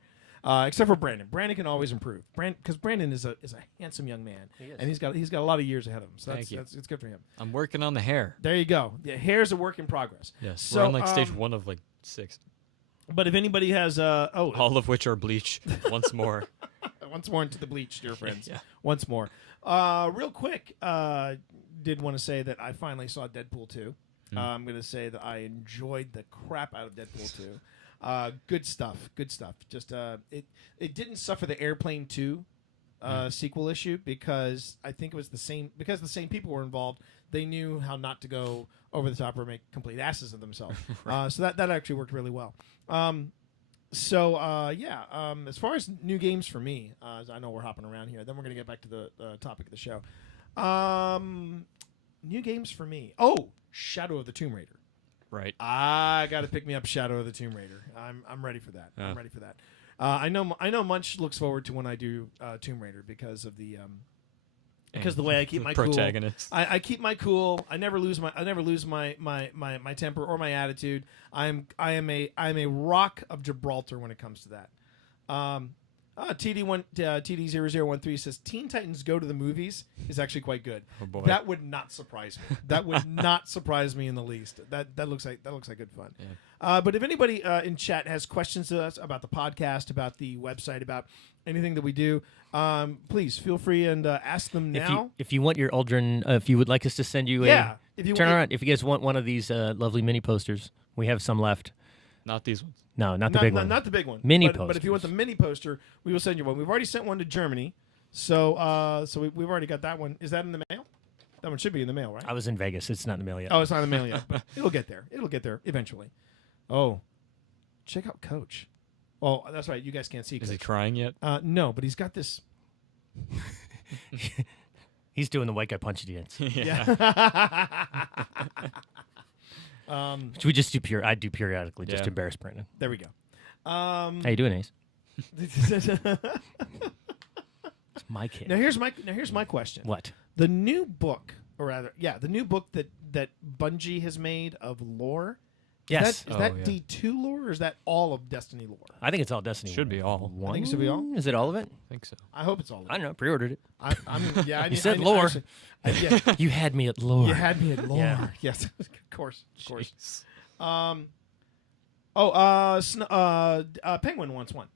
Except for Brandon. Brandon can always improve. Because Brandon is a handsome young man, and he's got a lot of years ahead of him. So Thank you. it's good for him. I'm working on the hair. There you go. Yeah, hair's a work in progress. Yes. So, We're on like stage 1 of like 6. But if anybody has All of which are bleach once more. once more into the bleach, dear friends. Yeah. Once more. Real quick, did want to say that I finally saw Deadpool 2. I'm going to say that I enjoyed the crap out of Deadpool 2. Good stuff. Just it didn't suffer the Airplane 2 sequel issue because I think it was the same people were involved. They knew how not to go over the top or make complete asses of themselves. So that actually worked really well. As far as new games for me, as I know we're hopping around here, then we're going to get back to the topic of the show. New games for me. Oh, Shadow of the Tomb Raider. Right. I got to pick me up Shadow of the Tomb Raider. I'm ready for that. I'm ready for that. I know Munch looks forward to when I do Tomb Raider because of the way I keep my protagonist. cool. I keep my cool. I never lose my temper or my attitude. I am a rock of Gibraltar when it comes to that. TD0013 says Teen Titans Go to the Movies is actually quite good. Oh boy. That would not surprise me. That would not surprise me in the least. That looks like good fun. Yeah. But if anybody in chat has questions to us about the podcast, about the website, about anything that we do, please feel free and ask them now. If you want your Aldrin, if you would like us to send you if you guys want one of these lovely mini posters, we have some left. Not these ones. No, not the big one. Not the big one. Mini but if you want the mini poster, we will send you one. We've already sent one to Germany, so we've already got that one. Is that in the mail? That one should be in the mail, right? I was in Vegas. It's not in the mail yet. Oh, it's not in the mail yet, but it'll get there. It'll get there eventually. Oh, check out Coach. Oh, that's right. You guys can't see Coach. Is he trying yet? No, but he's got this. He's doing the white guy punch dance. Yeah. Which we just do I do periodically just to embarrass Brandon. There we go. How you doing, Ace? It's my kid. Now here's my question. What? The new book, or rather, the new book that Bungie has made of lore. Yes. Is that D2 lore, or is that all of Destiny lore? I think it's all Destiny. Should be all. I think it should be all. Is it all of it? I think so. I hope it's all of it. I don't know. Pre-ordered it. You said lore. Yeah. You had me at lore. You had me at lore. Yeah. Yes, of course. Jeez. Penguin wants one.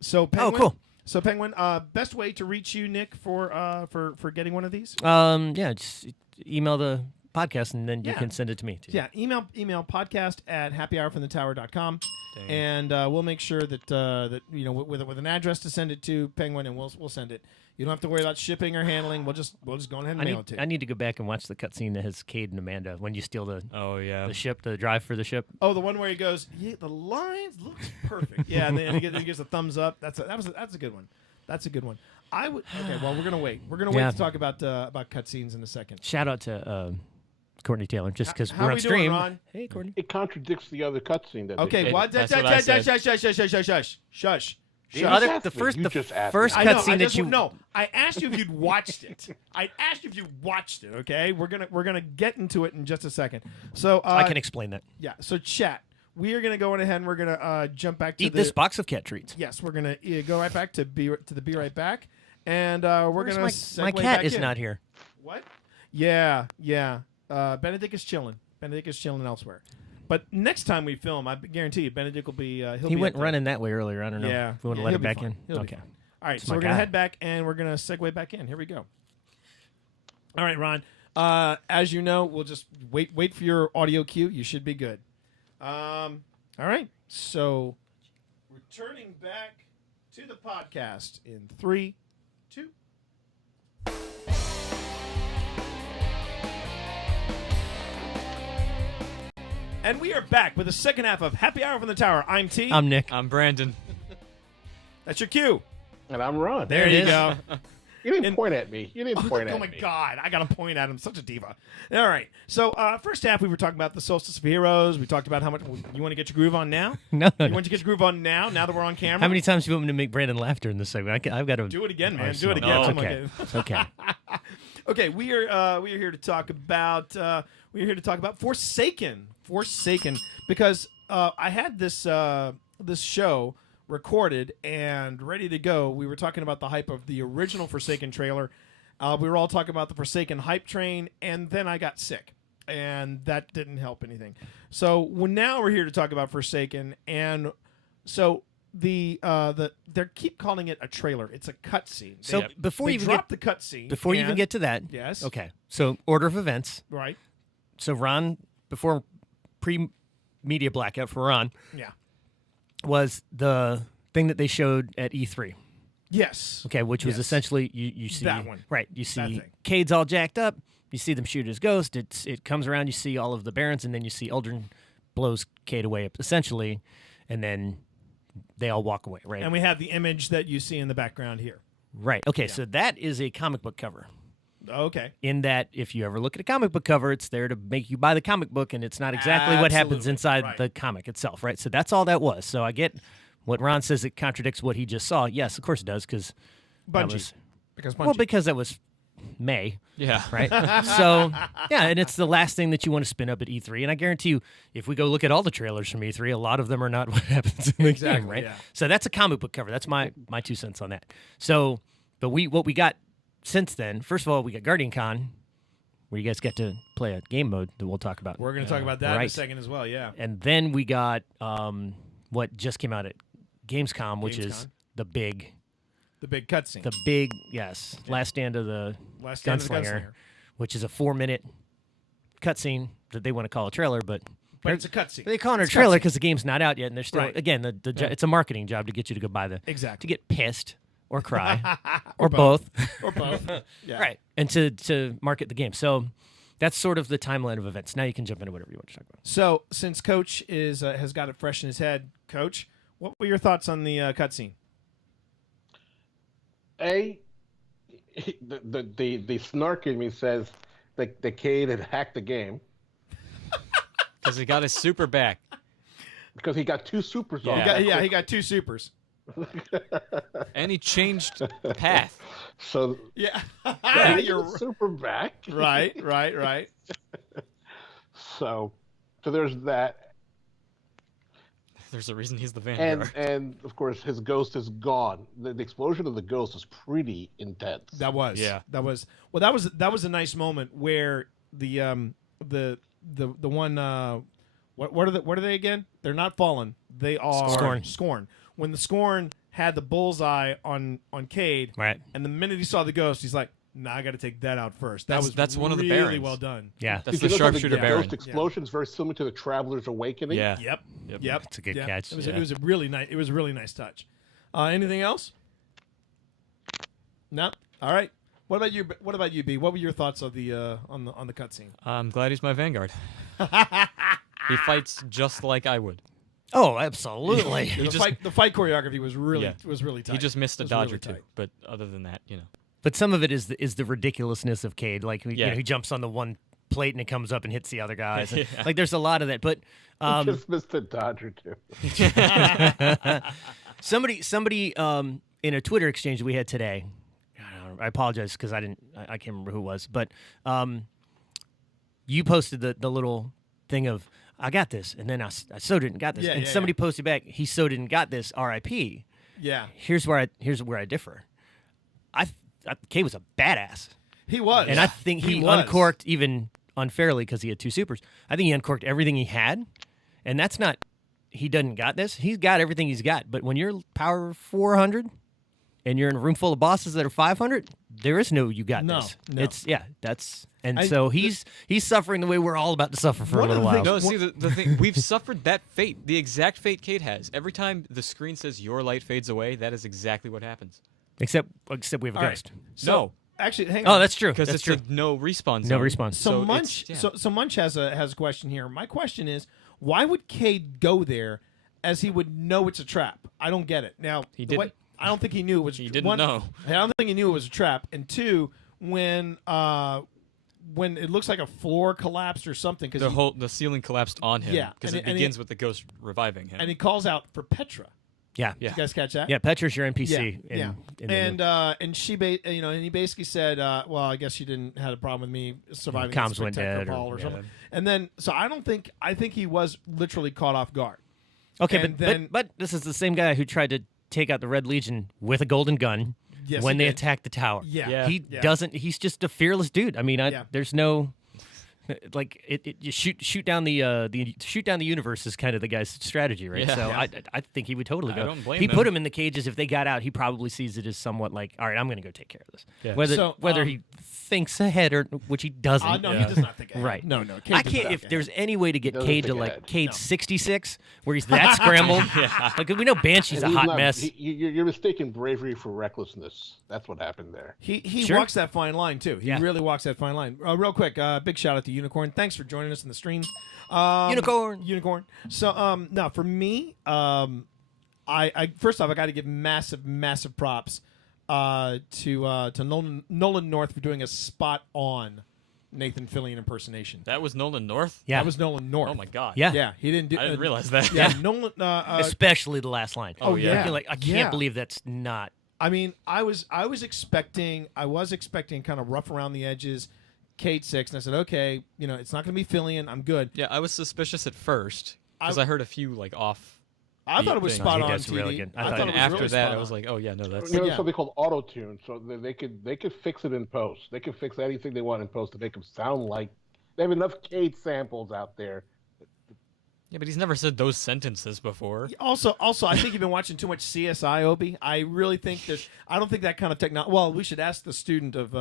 So Penguin, cool. So Penguin, best way to reach you, Nick, for getting one of these? Just email the podcast and then you can send it to me too. Yeah, email podcast@happyhourfromthetower.com, and we'll make sure that with an address to send it to Penguin, and we'll send it. You don't have to worry about shipping or handling. We'll just go ahead and mail it to you. I need to go back and watch the cutscene that has Cade and Amanda when you steal the the ship, the drive for the ship. Oh, the one where he goes, the lines looks perfect. Yeah, and then he gives a thumbs up. That's a good one. That's a good one. Okay, well, we're gonna wait. We're gonna wait to talk about cutscenes in a second. Shout out to Courtney Taylor, just because how we're on we stream. Doing, Ron? Hey, Courtney. It contradicts the other cutscene that. Okay, what? Shush. The first cutscene that you. No, I asked you if you'd watched it. I asked you if you watched it. Okay, we're gonna get into it in just a second. So I can explain that. Yeah. So chat. We are gonna go on ahead and we're gonna jump back to this box of cat treats. Yes, we're gonna go right back to Be Right Back, and we're gonna. My cat is not here. What? Yeah. Benedict is chilling. Benedict is chilling elsewhere. But next time we film, I guarantee you, Benedict will be. He went running that way earlier. I don't know. Yeah. If we want to let him back in. Okay. All right. So we're gonna head back and we're gonna segue back in. Here we go. All right, Ron. As you know, we'll just wait for your audio cue. You should be good. All right. So returning back to the podcast in 3, 2. And we are back with the second half of Happy Hour from the Tower. I'm T. I'm Nick. I'm Brandon. That's your cue. And I'm Ron. There you go. You didn't point at me. You didn't point at me. Oh my God, I got to point at him. Such a diva. All right. So first half, we were talking about the Solstice of Heroes. We talked about how much you want to get your groove on now. No. You want to get your groove on now that we're on camera. How many times do you want me to make Brandon laugh during this segment? I've got to do it again, man. Do it again. No, Oh okay. It's okay. Okay, we are here to talk about Forsaken. Forsaken, because I had this show recorded and ready to go. We were talking about the hype of the original Forsaken trailer. We were all talking about the Forsaken hype train, and then I got sick, and that didn't help anything. So now we're here to talk about Forsaken, and so they keep calling it a trailer. It's a cutscene. So before you drop the cutscene, before you even get to that, yes, okay. So order of events, right? So Ron, before pre-media blackout for Ron, was the thing that they showed at E3. Yes. Okay, which was essentially you see that one. Right. You see Cade's all jacked up. You see them shoot his ghost. It comes around. You see all of the barons, and then you see Aldrin blows Cade away essentially, and then they all walk away. Right. And we have the image that you see in the background here. Right. Okay. So that is a comic book cover. Okay. In that, if you ever look at a comic book cover, it's there to make you buy the comic book, and it's not exactly what happens Absolutely. inside Right. the comic itself, right? So that's all that was. So I get what Ron says, it contradicts what he just saw. Yes, of course it does, because Bungie. Because Bungie. well, because that was May, Yeah. right? So, yeah, and it's the last thing that you want to spin up at E3. And I guarantee you, if we go look at all the trailers from E3, a lot of them are not what happens in the Exactly, game, right? yeah. So that's a comic book cover. That's my 2 cents on that. So, but what we got since then, first of all, we got Guardian Con, where you guys get to play a game mode that we'll talk about. We're going to talk about that in a Right. second as well, yeah. And then we got what just came out at Gamescom, which is Gamescom. the big, Last last stand of the Stand of the Gunslinger. which is a 4-minute cutscene that they want to call a trailer, but But it's a cutscene. they call it a It's trailer cutscene. because the game's not out yet, and they're still Right. again it's a marketing job to get you to go buy the Exactly. to get pissed or cry or both. Or both. Yeah. Right, and to market the game. So that's sort of the timeline of events. Now you can jump into whatever you want to talk about. So, since Coach has got it fresh in his head, Coach, what were your thoughts on the cutscene? The snark in me says that Cade had hacked the game Because he got his super back. because he got 2 supers Yeah. on. He got 2 supers. And he changed the path. So Yeah. he You're got a super back. right. So there's that. There's a reason he's the And Vanguard. and of course his ghost is gone. The explosion of the ghost is pretty intense. That was. Yeah. That was a nice moment where the one what are they again? They're not Fallen. They are Scorn. When the Scorn had the bullseye on Cade, Right. and the minute he saw the ghost, he's like, "Nah, I got to take that out first." That's one of the really Barons. well done. Yeah, That's If the you look at sharpshooter yeah. baron. Ghost explosion is very similar to the Traveler's Awakening. Yeah. Yep. Yep. It's a good Yeah. catch. It was Yeah. it was a really nice. It was a really nice touch. Anything else? No. All right. What about you? What about you, B? What were your thoughts of the on the cutscene? I'm glad he's my Vanguard. He fights just like I would. Oh, absolutely. The fight choreography was really Yeah. tight. He just missed a It was dodge really or two. tight. But other than that, you know. But some of it is the ridiculousness of Cade. Like you Yeah. know, he jumps on the one plate and it comes up and hits the other guys. And, Yeah. Like there's a lot of that. But Just missed a dodge or two. somebody in a Twitter exchange that we had today. I apologize because I can't remember who it was, but you posted the little thing of I got this, and then I so didn't got this, Yeah, and yeah, somebody posted back he so didn't got this. R.I.P. Yeah, Here's where I differ. Cade was a badass. he was, And I think he was. uncorked, even unfairly because he had 2 supers. I think he uncorked everything he had, and that's not. He doesn't got this. He's got everything he's got. But when you're power 400, and you're in a room full of bosses that are 500, there is no you got No, this. no. It's so he's suffering the way we're all about to suffer for a One of little the while. things- No, see, the thing, we've suffered that fate, the exact fate Cade has. Every time the screen says your light fades away, that is exactly what happens. Except we have a All right. ghost. No. Actually, hang on. Oh, that's true. Because That's it's true. a no respawn No zone. respawn. So So Munch, it's- yeah. so Munch has a question here. My question is, why would Cade go there, as he would know it's a trap? I don't get it. Now, He the way- didn't. I don't think he knew it was. He didn't one, know. I don't think he knew it was a trap. And 2, when it looks like a floor collapsed or something, because The ceiling collapsed on him. Yeah, Because and it it- and begins with the ghost reviving him. and he calls out for Petra. Yeah. Yeah. You guys catch that? Yeah, Petra's your NPC. Yeah. And she and he basically said, well, I guess you didn't have a problem with me surviving Comms this went spectacular dead or- fall or yeah. something. And then, so I think he was literally caught off guard. Okay, And but, then- but this is the same guy who tried to take out the Red Legion with a golden gun Yes, when he they did. attacked the tower. Yeah. Yeah. He Yeah. doesn't. He's just a fearless dude. I mean, Yeah. there's no. Like you shoot down the universe is kind of the guy's strategy, right? Yeah. So Yeah. I think he would totally I go. don't blame he him. put him in the cages. If they got out, he probably sees it as somewhat like, all right, I'm going to go take care of this. Yeah. Whether So, he thinks ahead or which he doesn't. No, Yeah. he does not think ahead. Right. No. Cade I does can't. not If think there's ahead. any way to get doesn't Cade to think like ahead. Cade No. 66, where he's that scrambled, like we know Banshee's a And he's hot not- mess. You're mistaking bravery for recklessness. That's what happened there. He Sure. walks that fine line too. He Yeah. really walks that fine line. Real quick, big shout out to Unicorn. Thanks for joining us in the stream. Unicorn. So now for me, I first off I got to give massive props to Nolan North for doing a spot on Nathan Fillion impersonation. That was Nolan North? Yeah. That was Nolan North. Oh, my God. Yeah. Yeah, he didn't do. I didn't realize that. Yeah, Nolan. Especially the last line. Oh, yeah. You're like, I can't believe that's not. I mean, I was expecting kind of rough around the edges, Kate Six, and I said, okay, it's not going to be Fillion. I'm good. Yeah, I was suspicious at first because I heard a few off. I thought it was thing. spot He on does TV. really good. I I thought thought And it was after really that, spot I was on. like, oh yeah, no, that's There's Yeah. something called auto tune, so they could fix it in post. They could fix anything they want in post to make them sound like they have enough Cade samples out there. yeah, but he's never said those sentences before. Also, I think you've been watching too much CSI, Obi. I really think I don't think that kind of technology. Well, we should ask the student of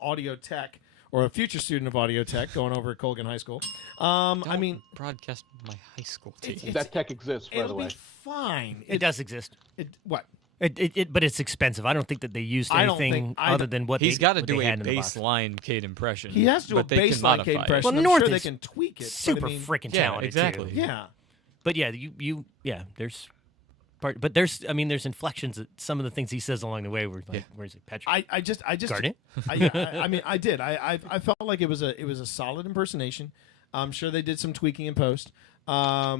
audio tech, or a future student of audio tech going over at Colgan High School. I mean, Broadcast my high school team. That tech exists, by the it'll way. be fine. It does exist. What? But it's expensive. I don't think that they used I don't anything think- I other don't- than what He's got to do a in the box. baseline Cade impression. He has to do but a they can baseline modify Cade it. impression. Well, I'm North sure they is can tweak it. Super but I mean, freaking Yeah, talented exactly. too. Yeah. But yeah, there's inflections at some of the things he says along the way. Where like, where's it, Patrick? I just Garnet? I mean, I did. I felt like it was a solid impersonation. I'm sure they did some tweaking in post. I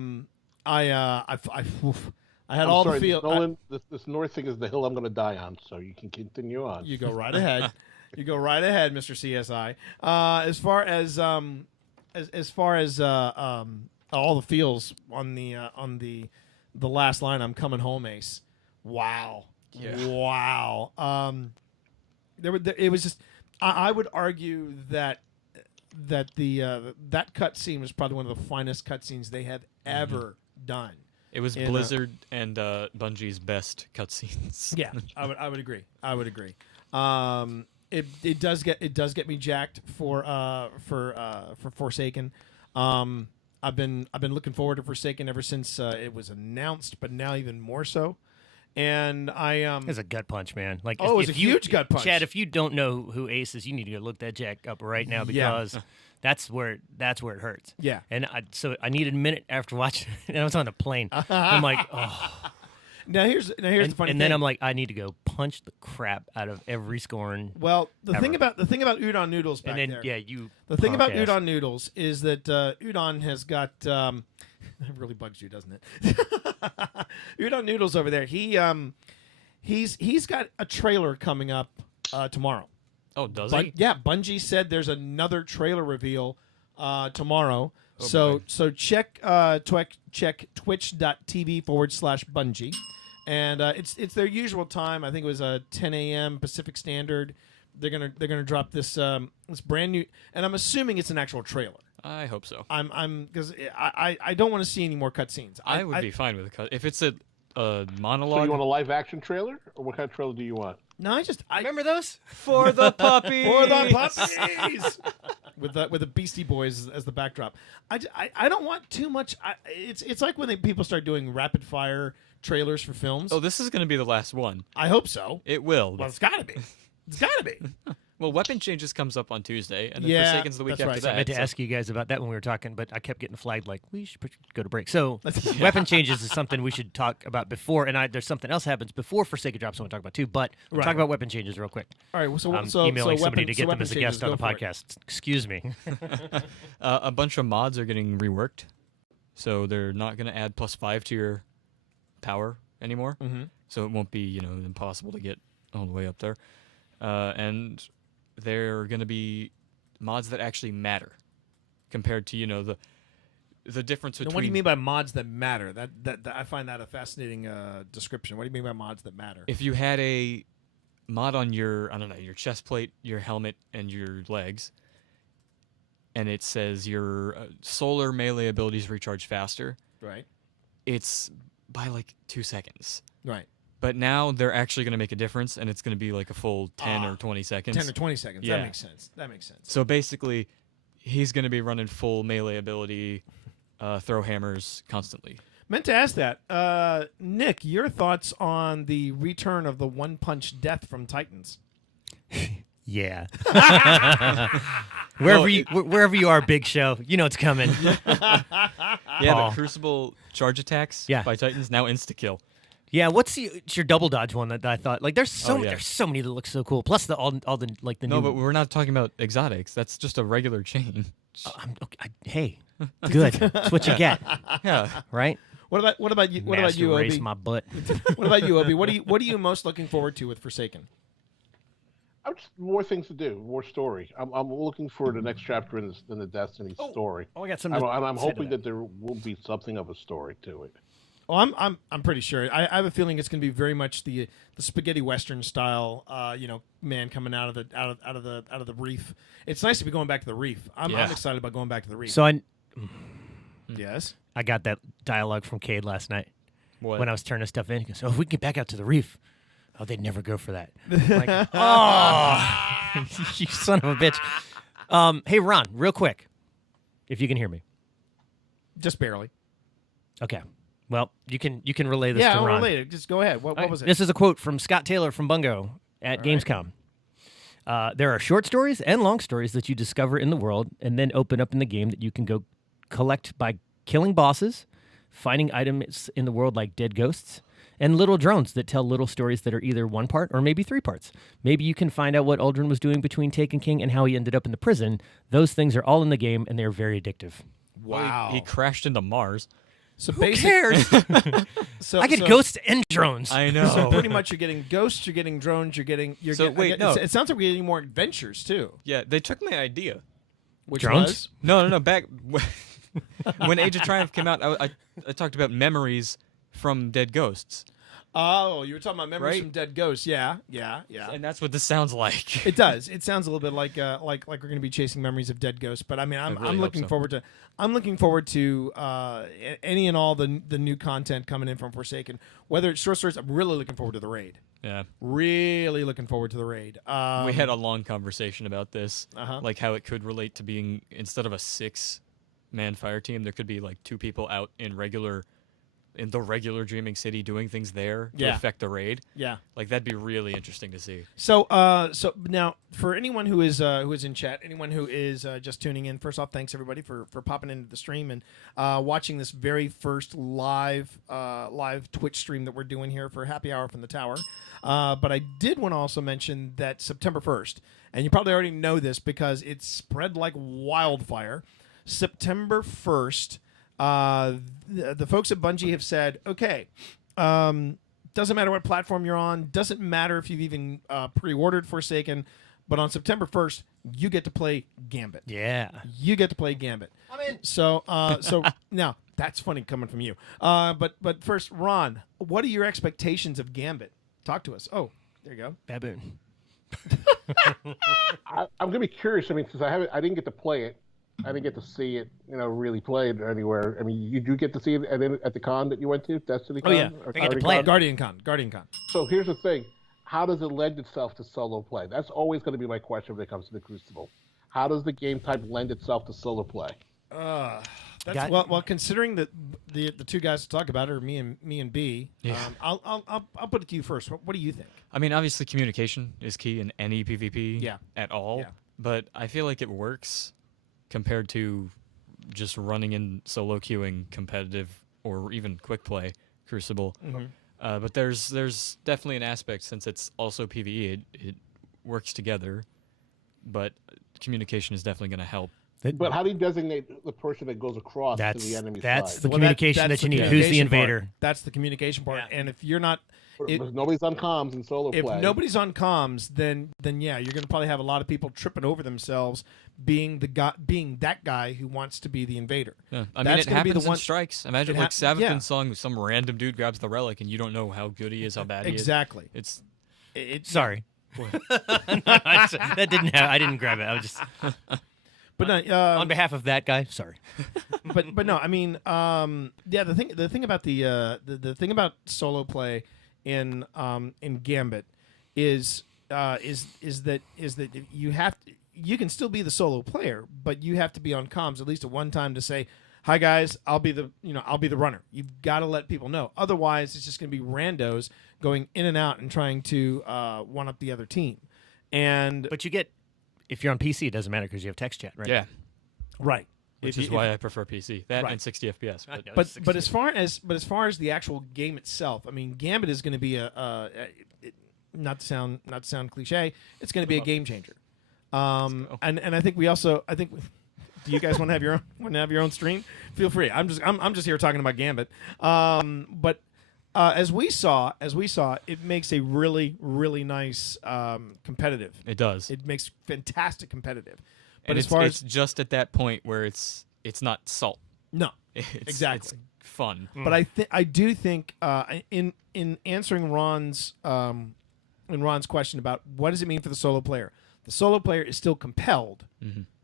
had all sorry, the feel. Nolan, this North thing is the hill I'm going to die on, so you can continue on. You go right ahead. You go right ahead, Mr. CSI. As far as all the feels on the last line, I'm coming home, Ace. Wow. Yeah. Wow. It was just. I would argue that that cut scene was probably one of the finest cut scenes they have ever done. It was in Blizzard and Bungie's best cutscenes. Yeah, I would agree. It does get me jacked for Forsaken. I've been looking forward to Forsaken ever since it was announced, but now even more so. And It's a gut punch, man. Like, Oh, if it's a you- huge gut punch. Chad, if you don't know who Ace is, you need to go look that jack up right now because that's where it hurts. Yeah. And so I needed a minute after watching it, and I was on a plane. I'm like, oh. now here's the funny And thing. then I'm like, I need to go punch the crap out of every scorn. well, the thing ever. about Udon Noodles back And then there. yeah, you. The thing about punk ass. Udon Noodles is that Udon has got it really bugs you, doesn't it? Udon Noodles over there. He's got a trailer coming up tomorrow. Oh, does But he? yeah, Bungie said there's another trailer reveal tomorrow. So check twitch.tv/Bungie, and it's their usual time. I think it was 10 a.m. Pacific Standard. They're gonna drop this brand new, and I'm assuming it's an actual trailer. I hope so. I'm because I don't want to see any more cutscenes. I would be fine with a cut. If it's a So monologue. you want a live action trailer, or what kind of trailer do you want? No, I Remember those? For the puppies. for the puppies with the Beastie Boys as the backdrop. I don't want too much. It's like when people start doing rapid fire trailers for films. Oh, this is going to be the last one. I hope so. It will. Well, it's gotta be. It's gotta be. Well, Weapon Changes comes up on Tuesday, and then Yeah, Forsaken's the week that's after right. that. I meant to so- ask you guys about that when we were talking, but I kept getting flagged like we should go to break. So, weapon changes is something we should talk about before, and there's something else happens before Forsaken drops. I want to talk about too, but we'll Right. talk about weapon changes real quick. All right. Well, so I'm so emailing so somebody weapon, to get so them as a weapon guest on the changes, go for it. podcast. Excuse me. A bunch of mods are getting reworked, so they're not going to add +5 to your power anymore. Mm-hmm. So it won't be impossible to get all the way up there, and they're going to be mods that actually matter compared to the difference Now, between. what do you mean by mods that matter? That I find that a fascinating description. What do you mean by mods that matter? If you had a mod on your your chest plate, your helmet, and your legs, and it says your solar melee abilities recharge faster, Right. it's by like 2 seconds. Right. But now they're actually going to make a difference, and it's going to be like a full 10 or 20 seconds. 10 or 20 seconds. Yeah. That makes sense. That makes sense. So basically, he's going to be running full melee ability, throw hammers constantly. Meant to ask that. Nick, your thoughts on the return of the one punch death from Titans? Yeah. Wherever you are, Big Show, you know it's coming. Yeah, Paul. the Crucible charge attacks Yeah. by Titans now insta-kill. Yeah, it's your double dodge one that I thought like there's Oh, yeah. there's so many that look so cool. Plus all the like the No, new. but we're not talking about exotics. That's just a regular chain. Hey, good. That's what you get, Yeah. right? What about you? What about Master you, race Obi? my butt. What about you, Obi? What are you most looking forward to with Forsaken? I'm just more things to do, more story. I'm looking for the next chapter in the Destiny story. Oh, I got something. I'm to say to hoping that there will be something of a story to it. Well, I'm pretty sure. I have a feeling it's going to be very much the spaghetti western style. Man coming out of the reef. It's nice to be going back to the reef. I'm excited about going back to the reef. So yes, I got that dialogue from Cade last night What? when I was turning stuff in. He goes, "Oh, if we can get back out to the reef." Oh, they'd never go for that. I'm like, oh, you son of a bitch. Hey, Ron, real quick, if you can hear me. just barely. Okay. Well, you can relay this Yeah, to I'll Ron. relate it. Just go ahead. What was it? This is a quote from Scott Taylor from Bungo at Gamescom. There are short stories and long stories that you discover in the world and then open up in the game that you can go collect by killing bosses, finding items in the world like dead ghosts, and little drones that tell little stories that are either one part or maybe three parts. Maybe you can find out what Aldrin was doing between Taken King and how he ended up in the prison. Those things are all in the game, and they're very addictive. Wow. He crashed into Mars. So Who cares? So I get ghosts and drones. I know. So pretty much, you're getting ghosts, you're getting drones, So, getting. wait, no. It sounds like we're getting more adventures too. Yeah, they took my idea. Which Drones? was No. Back when Age of Triumph came out, I talked about memories from dead ghosts, oh, you were talking about memories Right. from dead ghosts. Yeah. and that's what this sounds like. It does. It sounds a little bit like we're going to be chasing memories of dead ghosts. But I mean, I'm really hope looking so. forward to. I'm looking forward to any and all the new content coming in from Forsaken. Whether it's short stories, I'm really looking forward to the raid. Yeah. Really looking forward to the raid. We had a long conversation about this, Uh-huh. like how it could relate to being, instead of a 6-man fire team, there could be like 2 people out in the regular Dreaming City doing things there to Yeah. affect the raid. Yeah. Like that'd be really interesting to see. So now for anyone who is in chat, anyone who is just tuning in, first off, thanks everybody for popping into the stream and watching this very first live Twitch stream that we're doing here for Happy Hour from the Tower. But I did want to also mention that September 1st, and you probably already know this because it's spread like wildfire. September 1st, the folks at Bungie have said, okay, doesn't matter what platform you're on, doesn't matter if you've even pre-ordered Forsaken, but on September 1st, you get to play Gambit. Yeah. You get to play Gambit. I'm in. So now that's funny coming from you. But first, Ron, what are your expectations of Gambit? Talk to us. Oh, there you go. Baboon. I'm gonna be curious. I mean, since I didn't get to play it, I didn't get to see it, really played anywhere. I mean, you do get to see it at the con that you went to, Destiny Con? Oh, yeah. Or I get to Guardian play it. Con? Guardian Con. So here's the thing. How does it lend itself to solo play? That's always going to be my question when it comes to the Crucible. How does the game type lend itself to solo play? Well, considering that the two guys to talk about it are me and B, Yeah. I'll put it to you first. What do you think? I mean, obviously communication is key in any PvP Yeah. at all, Yeah. but I feel like it works compared to just running in solo queuing competitive or even quick play Crucible. But there's definitely an aspect, since it's also PvE, it works together, but communication is definitely going to help. But how do you designate the person that goes across to the enemy That's side? the communication that's that you the need. Who's the communication part. invader? That's the communication part. And if you're not, Because nobody's on comms in solo if play. nobody's on comms, then yeah, you're going to probably have a lot of people tripping over themselves, being that guy who wants to be the invader. Yeah. I mean, That's it gonna be the happens in one- strikes. Imagine It like Savathun's yeah. song, some random dude grabs the relic and you don't know how good he is, how bad Exactly. he is. Sorry. That didn't. I didn't grab it. I was just But no, on behalf of that guy. Sorry. but no, I mean, yeah. The thing about the thing about solo play in Gambit is that you can still be the solo player, but you have to be on comms at least at one time to say, "Hi guys, I'll be the runner." You've got to let people know. Otherwise, it's just going to be randos going in and out and trying to one up the other team. And But you get, if you're on PC, it doesn't matter because you have text chat, right? Yeah. right. which If is you- why I prefer PC. That Right. and 60 FPS. I But know. But as far as the actual game itself, I mean, Gambit is going to be not to sound cliche, it's going to be a game changer. go. And I think do you guys want to have your own stream? Feel free. I'm just here talking about Gambit. But as we saw, it makes a really really nice competitive. it does. It makes fantastic competitive. But And as it's, far it's as just at that point where it's not salt. no, It's, Exactly. It's fun. but I do think in answering Ron's question about what does it mean for the solo player, the solo player is still compelled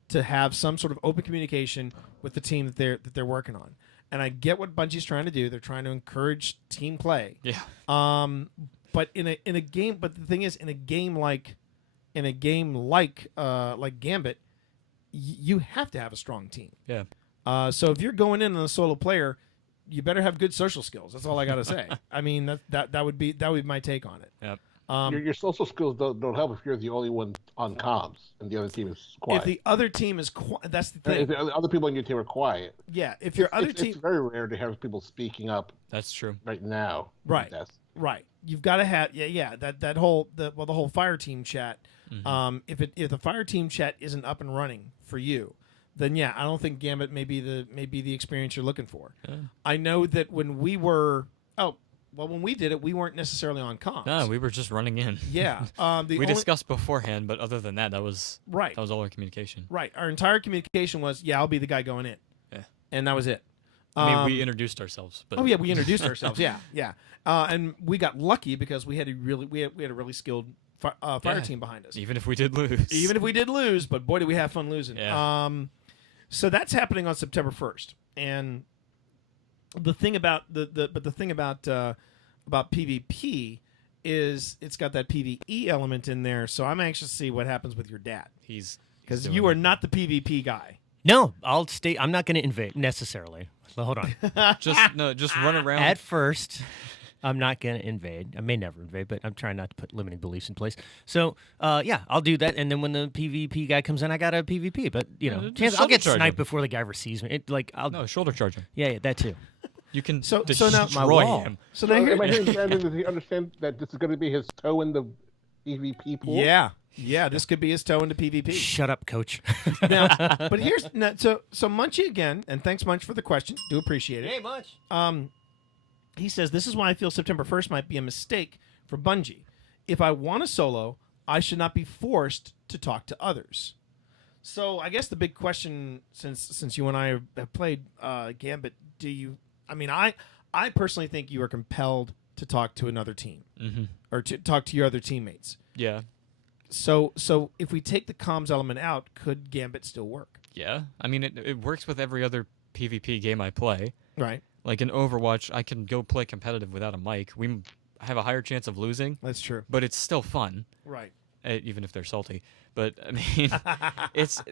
to have some sort of open communication with the team that they're working on. And I get what Bungie's trying to do. They're trying to encourage team play. Yeah. But in a game, but the thing is, in a game like Gambit, you have to have a strong team. Yeah. So if you're going in on a solo player, you better have good social skills. That's all I got to say. I mean, that would be my take on it. Yep. Your social skills don't help if you're the only one on comms and the other team is quiet. If the other team is that's the thing. If the other people on your team are quiet. Yeah, if your other It's team very rare to have people speaking up That's true. right now. Right. That's, right, you've got to have the whole fire team chat. If the fire team chat isn't up and running for you, then yeah, I don't think Gambit may be the experience you're looking for. Yeah. I know that when we did it, we weren't necessarily on comms. No, we were just running in. Yeah. We discussed beforehand, but other than that, that was all our communication. Right. Our entire communication was, yeah, I'll be the guy going in. Yeah. And that was it. I mean, we introduced ourselves. But Oh yeah, we introduced ourselves. Yeah, yeah. And we got lucky because we had a really skilled fire team behind us. even if we did lose. Even if we did lose, but boy, did we have fun losing. Yeah. So that's happening on September 1st, and the thing about about PvP is it's got that PvE element in there. So I'm anxious to see what happens with your dad because doing you are it. not the PvP guy. No, I'll stay. I'm not going to invade necessarily. So hold on. just run around. At first, I'm not going to invade. I may never invade, but I'm trying not to put limiting beliefs in place. So, yeah, I'll do that. And then when the PvP guy comes in, I got a PvP. But just I'll get shoulder charge sniped him. before the guy ever sees me. No, shoulder charger. Yeah, that too. You can So destroy now my wall. him. So now am I here, hearing Brandon, does he understand that this is going to be his toe in the PvP pool? yeah, this could be his toe into PvP. Shut up, coach. Now, but here's so Munchie again, and thanks Munch for the question. Do appreciate it. much. He says this is why I feel September 1st might be a mistake for Bungie. If I want a solo, I should not be forced to talk to others. So I guess the big question, since you and I have played Gambit, do you? I mean, I personally think you are compelled to talk to another team or to talk to your other teammates. Yeah. So if we take the comms element out, could Gambit still work? Yeah. I mean, it works with every other PvP game I play. Right. Like in Overwatch, I can go play competitive without a mic. We have a higher chance of losing, That's true. but it's still fun, Right. even if they're salty. But I mean, it's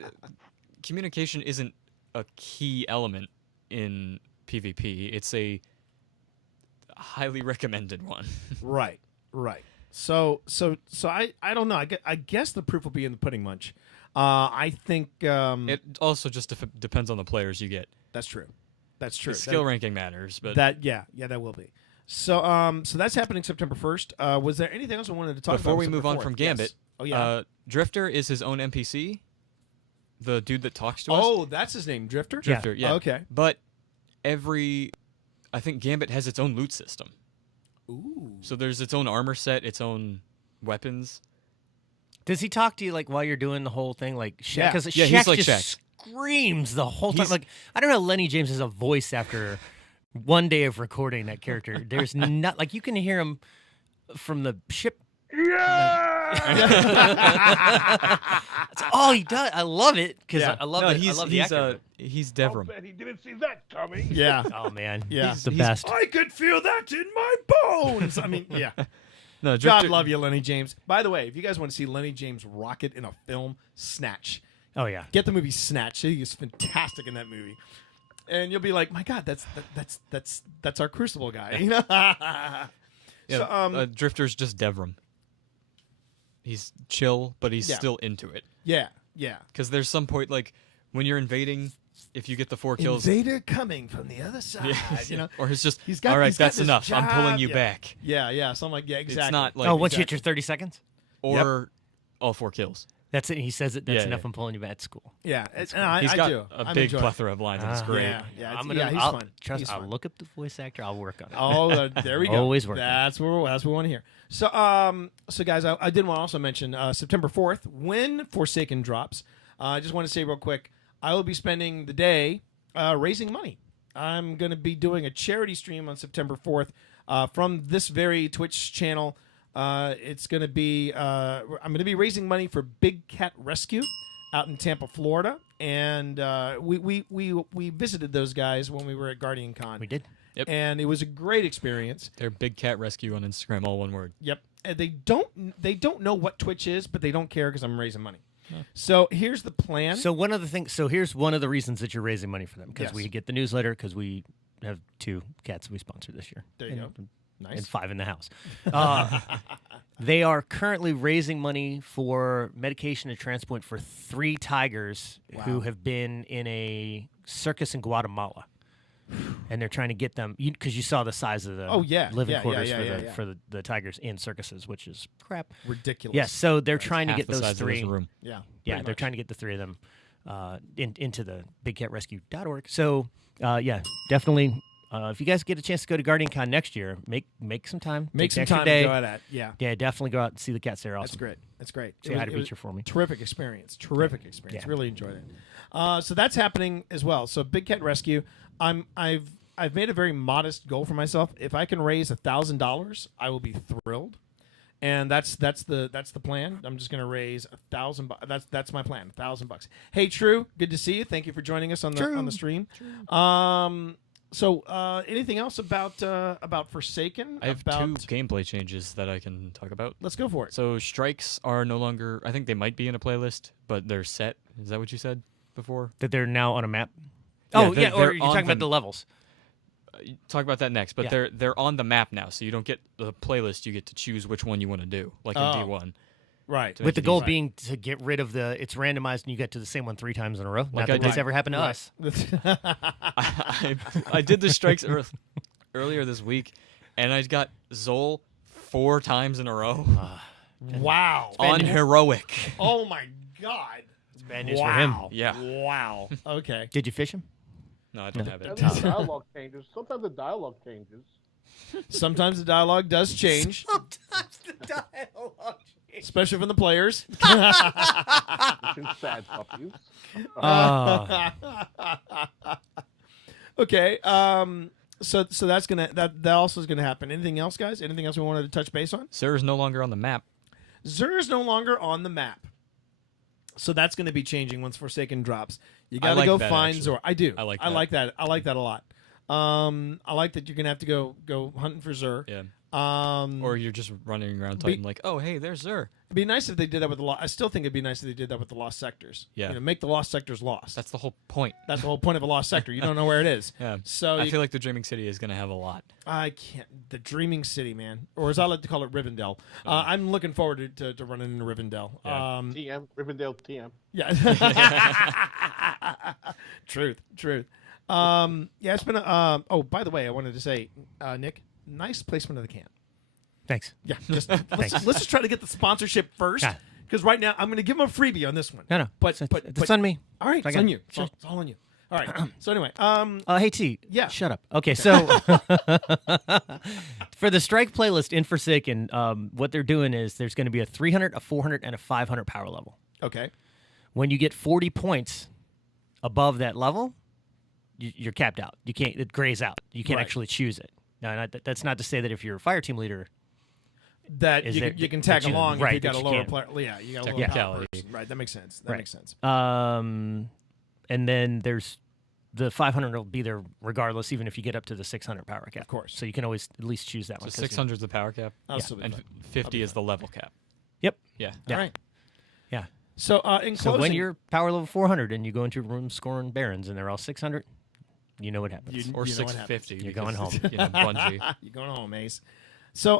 communication isn't a key element in PvP. It's a highly recommended one. Right. Right. So I don't know. I guess the proof will be in the pudding, Munch. I think It also just depends on the players you get. that's true. That's true. The skill ranking matters, but that will be. So so that's happening September 1st. Was there anything else I wanted to talk about before we September move on 4th? from Gambit, Yes. Oh yeah. Drifter is his own NPC. The dude that talks to us. Oh, that's his name, Drifter. Drifter, yeah. Okay. But I think Gambit has its own loot system. Ooh. So there's its own armor set, its own weapons. Does he talk to you like while you're doing the whole thing, like Shaq? Yeah. Because Yeah, he's like just screams the whole time. He's- Like I don't know, Lenny James has a voice after one day of recording that character. There's not like you can hear him from the ship. That's all he does. I love it because Yeah. I love No, it. he's I love the actor. he's I'll Devram. bet he didn't see that coming. Yeah. Oh man, Yeah. he's the He's- best. I could feel that in my bones. I mean, yeah. No, God Drifter, love you, Lenny James. By the way, if you guys want to see Lenny James rock it in a film, Snatch. Oh yeah. Get the movie Snatch. He is fantastic in that movie. And you'll be like, my God, that's our Crucible guy. You know? Yeah, So Drifter's just Devram. He's chill, but he's Yeah. still into it. yeah, yeah. Because there's some point, like, when you're invading, if you get the 4 kills, Invader coming from the other side. You know, or it's just he's got. all right, he's got that's this enough. I'm pulling job. you Yeah. back. Yeah. So I'm like, yeah, exactly. It's not like once you hit your 30 seconds? or all 4 kills. That's it. He says it. That's Yeah, enough. yeah. I'm pulling you back at school. Yeah, I He's I got do. a I'm big enjoying it. plethora of lines. And it's great. Yeah, yeah, I'm he's I'll, fun. Trust He's I'll fun. look up the voice actor. I'll work on it. Oh, there we go. Always working. That's what we want to hear. So, so guys, I did want to also mention September 4th when Forsaken drops. I just want to say real quick, I will be spending the day raising money. I'm going to be doing a charity stream on September 4th from this very Twitch channel. It's going to be I'm going to be raising money for Big Cat Rescue out in Tampa, Florida, and we visited those guys when we were at Guardian Con. We did. Yep. And it was a great experience. They're Big Cat Rescue on Instagram, all one word. Yep. And they don't know what Twitch is, but they don't care because I'm raising money. So here's the plan. So one of the things. So here's one of the reasons that you're raising money for them because Yes. we get the newsletter because we have 2 cats we sponsor this year. There you go. Nice. And 5 in the house. They are currently raising money for medication and transport for 3 tigers who have been in a circus in Guatemala. And they're trying to get them because you saw the size of the living quarters for the tigers in circuses, which is crap. Ridiculous. Yes, so they're trying to Half get the those size of 3. this room. Yeah. Yeah, pretty they're much. trying to get the 3 of them into the bigcatrescue.org. So, yeah, definitely. If you guys get a chance to go to Guardian Con next year, make some time. Make Take some an extra time day. to go at that. Yeah. Yeah, definitely go out and see the cats. They're awesome. That's great. That's great. Say hi to Beecher for me. Terrific experience. Terrific experience. Yeah. Really enjoyed it. So that's happening as well. So Big Cat Rescue. I've made a very modest goal for myself. If I can raise $1,000, I will be thrilled. And that's the plan. I'm just gonna raise $1,000. That's my plan. $1,000. Hey, True, good to see you. Thank you for joining us on the stream. So anything else about Forsaken? I have 2 gameplay changes that I can talk about. Let's go for it. So strikes are no longer. I think they might be in a playlist, but they're set. Is that what you said before? That they're now on a map. Yeah, Oh, they're- yeah, or they're you're on talking about the- the levels. Talk about that next. But Yeah. they're on the map now, so you don't get the playlist. You get to choose which one you want to do, like in D1. Right. With the make it goal easy. being to get rid of it's randomized and you get to the same one 3 times in a row. Like Not I that that's did. ever happened to us. I did the strikes earlier this week, and I got Zol 4 times in a row Wow. on heroic. Oh my God. It's bad news for him. Yeah. Wow. Okay. Did you fish him? No, I don't have it. The dialogue changes. Sometimes the dialogue changes. Sometimes the dialogue does change, Sometimes the dialogue. especially from the players. Since sad puppies. Okay. So that's that also is gonna happen. Anything else, guys? Anything else we wanted to touch base on? Sir is no longer on the map. Xur is no longer on the map. So that's going to be changing once Forsaken drops. You got to like go that, find actually. Xur. I do. I like I that. like that. I like that a lot. I like that you're going to have to go hunting for Xur. Yeah. Or Or you're just running around typing like, oh, hey, there's Xur. it'd be nice if they did that with the I still think it'd be nice if they did that with the lost sectors. Yeah. You know, make the lost sectors lost. That's the whole point. That's the whole point of a lost sector. You don't know where it is. Yeah. So I feel like the Dreaming City is going to have a lot. I can't. The Dreaming City, man, or as I like to call it, Rivendell. I'm looking forward to running into Rivendell. Yeah. TM, Rivendell TM. Yeah. Truth. Yeah, it's been a. Oh, by the way, I wanted to say, Nick, nice placement of the can. Thanks. Yeah, let's just try to get the sponsorship first, Yeah. because right now I'm going to give them a freebie on this one. No. But it's on me. All right, I it's got on it. you. Sure. It's all on you. All right. So anyway, Hey T. Yeah. Shut up. Okay, so for the strike playlist in Forsaken, what they're doing is there's going to be a 300, a 400, and a 500 power level. okay. When you get 40 points above that level, you're capped out. You can't. It grays out. You can't Right. actually choose it. Now, that's not to say that if you're a fire team leader, That Is you there- can, you can tag that you- along right, if you got that a you lower can't. player. Yeah, you got a lower power Technicality. person. Right, that makes sense. That Right. makes sense. and then there's the 500 will be there regardless, even if you get up to the 600 power cap. Of course. So you can always at least choose that So one. 'cause 600 is the power cap, I'll still be and fine. 50 is the level cap. Yep. Yeah. Yeah. All right. Yeah. So in So closing, when you're power level 400 and you go into a room scoring barons and they're all 600, you know what happens. Or You know what happens. 650. You're because, going home. You know, Bungie. You're going home, Ace. So,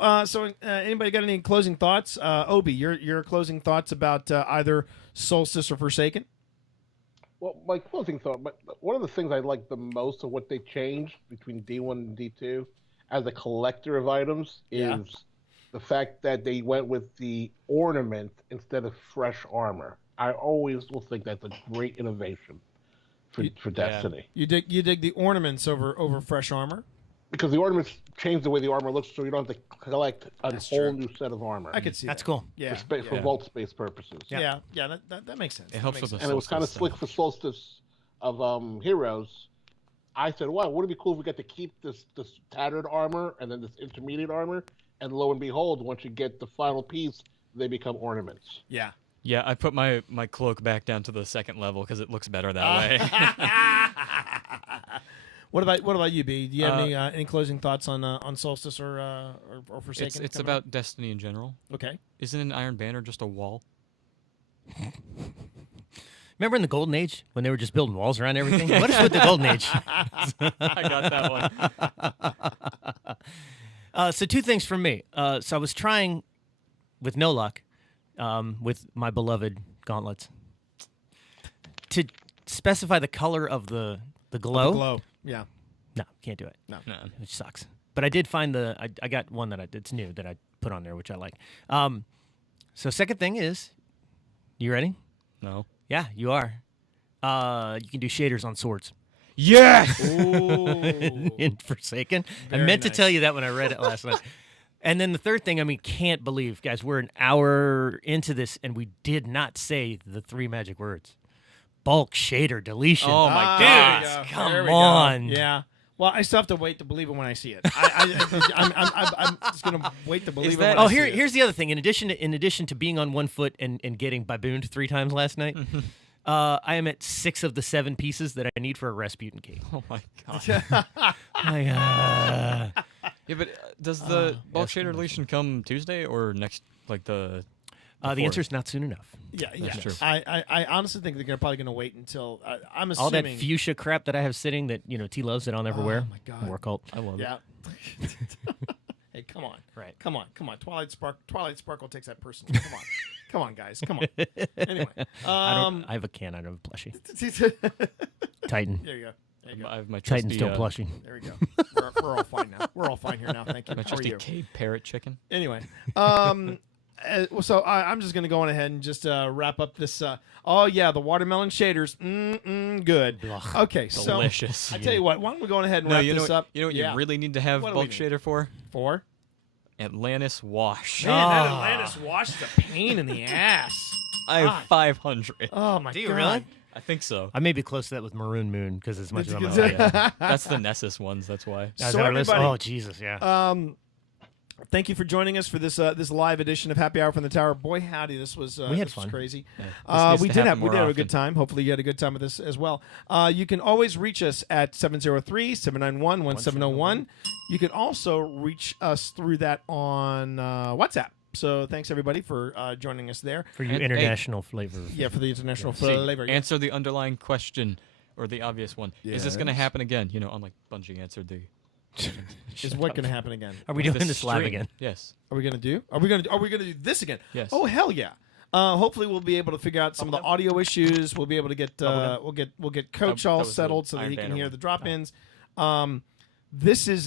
anybody got any closing thoughts? Obi, your closing thoughts about either Solstice or Forsaken? Well, my closing thought, but one of the things I like the most of what they changed between D1 and D2 as a collector of items Yeah. is the fact that they went with the ornament instead of fresh armor. I always will think that's a great innovation for Destiny. You dig the ornaments over fresh armor? Because the ornaments change the way the armor looks, so you don't have to collect a That's whole true. new set of armor. I could see That's that. cool. Yeah. For vault space purposes. Yeah. That makes sense. It helps with the And it was kind of Solstice slick stuff. for Solstice of Heroes. I said, wow, wouldn't it be cool if we got to keep this tattered armor and then this intermediate armor? And lo and behold, once you get the final piece, they become ornaments. Yeah. Yeah, I put my cloak back down to the second level because it looks better that way. What about you, B? Do you have any closing thoughts on Solstice or Forsaken? It's coming about Destiny in general. up? Okay. Isn't an Iron Banner just a wall? Remember in the Golden Age when they were just building walls around everything? What is with the Golden Age? I got that one. So two things from me. So I was trying, with no luck, with my beloved gauntlets, to specify the color of the glow. Glow. Yeah. No, can't do it. No. No. Which sucks. But I did find I got one it's new that I put on there, which I like. So second thing is, you ready? No. Yeah, you are. You can do shaders on swords. Yes! In Forsaken. I Very meant to nice. tell you that when I read it last night. And then the third thing, I mean, can't believe, guys, we're an hour into this and we did not say the three magic words. Bulk shader deletion. Oh my dude, God. come There we go. on. Yeah. Well, I still have to wait to believe it when I see it. I'm just gonna wait to believe it. that- When Oh, I see it. here's the other thing. In addition to being on 1 foot and getting babooned 3 times last night, I am at 6 of the 7 pieces that I need for a Rasputin cape. Oh my god. I, Yeah, but does the bulk shader deletion come Tuesday or next? Like the the before? answer's not soon enough. Yeah, That's true. I honestly think they're probably gonna wait until I'm All that assuming. fuchsia crap that I have sitting that T loves that I'll never wear. my God. War cult. I love it. Yeah. Hey, come on. Right. Come on. Twilight Sparkle takes that personally. Come on, guys. Come on. Anyway, I have a can. I don't have a plushie. Titan. there you go. There you go. I have my Titan's trusty, still plushie. There we go. We're all fine now. We're all fine here now. Thank you. my How are trusty you? cave parrot chicken. Anyway, so I'm just gonna go on ahead and just wrap up this. Oh yeah, the watermelon shaders. Good. Okay, so Delicious. I tell you what. Why don't we go on ahead and No, wrap you know this what, up? you know what Yeah. you really need to have What do we bulk need? shader for? For? Atlantis Wash. Man, that Atlantis wash is a pain in the ass. I God. have 500. Oh my Do you god. really? I think so. I may be close to that with Maroon Moon because as much as I'm not. That's the Nessus ones. That's why. So everybody- Oh Jesus, yeah. Thank you for joining us for this this live edition of Happy Hour from the Tower. Boy, howdy, this was had this was fun. crazy. This We needs to did happen have more a often. good time. Hopefully, you had a good time with this as well. You can always reach us at 703-791-1701. You can also reach us through that on WhatsApp. So thanks everybody for joining us there. For you And- international flavor. Yeah, for the international See, flavor. Yeah. answer the underlying question or the obvious one. Is this going to Yes. happen again? Unlike Bungie answered the. Is what going to happen again? Are we the doing this live stream. again? Yes. Are we gonna do this again? Yes. Oh hell yeah! Hopefully we'll be able to figure out some of the audio issues. We'll be able to get we'll get Coach That all was the settled so that Iron he can Banner hear one. the drop-ins. This has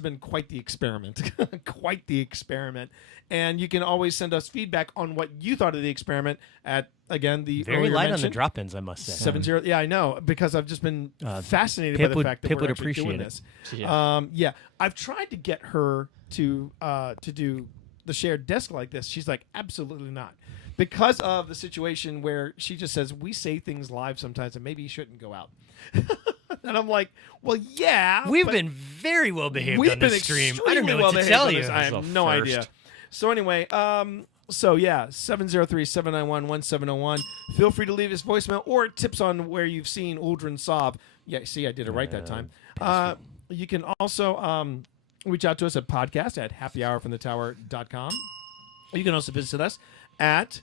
been quite the experiment, quite the experiment. And you can always send us feedback on what you thought of the experiment at again the Very earlier light on the mentioned drop-ins, I must say. 70. Yeah, I know because I've just been fascinated by Pip the would- fact that Pip we're would actually doing appreciate this. Yeah. Yeah, I've tried to get her to do the shared desk like this. She's like, absolutely not, because of the situation where she just says we say things live sometimes and maybe you shouldn't go out. And I'm like, well, yeah, We've but been very well behaved we've on been this stream. extremely I don't know well what to behaved tell on you. this. I This have is a no first. idea. So anyway, so yeah, 703-791-1701. Feel free to leave us voicemail or tips on where you've seen Uldren Sov. Yeah, see, I did it right that time. You can also reach out to us at podcast at happyhourfromthetower.com. You can also visit us at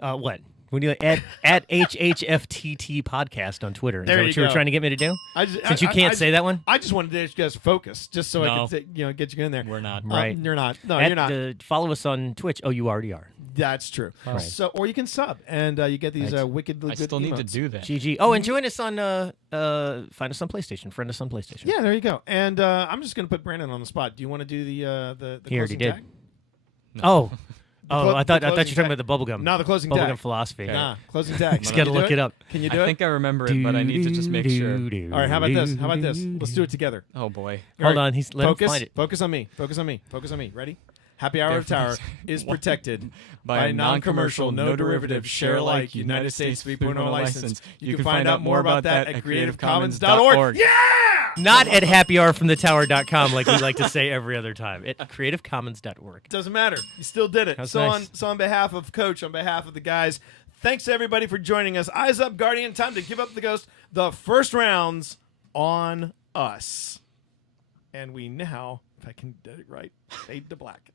What? When you at HHFTT podcast on Twitter. Is There that you what you were go. trying to get me to do? Since you I can't say that one? I just wanted to get you guys focused, just so I No. could get you in there. We're not. Right. You're not. No, At you're not. follow us on Twitch. Oh, you already are. That's true. Right. So, or you can sub, and you get these wickedly I good still need to emotes. do that. GG. Oh, and join us on find us on PlayStation. Friend us on PlayStation. Yeah, there you go. And I'm just going to put Brandon on the spot. Do you want to do the He already closing did. tag? Oh. clo- I thought the you were closing talking about the bubblegum. No, the closing bubblegum tag. philosophy. Nah, closing tag. Just Can got to you do look it up. Can you do I it? think I remember it, but I need to just make sure. All right, how about this? How about this? Let's do it together. Oh boy. Hold All right, on, let him focus. find it. Focus on me. Focus on me. Focus on me. Ready? Happy Hour of Tower is protected By a non-commercial, no derivative, share alike, United States 3.0 license. You can find out more about that at creativecommons.org. Yeah! Not at happyhourfromthetower.com like we like to say every other time. At creativecommons.org. Doesn't matter. You still did it. That's So nice. on behalf of Coach, on behalf of the guys, thanks to everybody for joining us. Eyes up, Guardian. Time to give up the ghost. The first round's on us. And we now, if I can get it right, fade to black.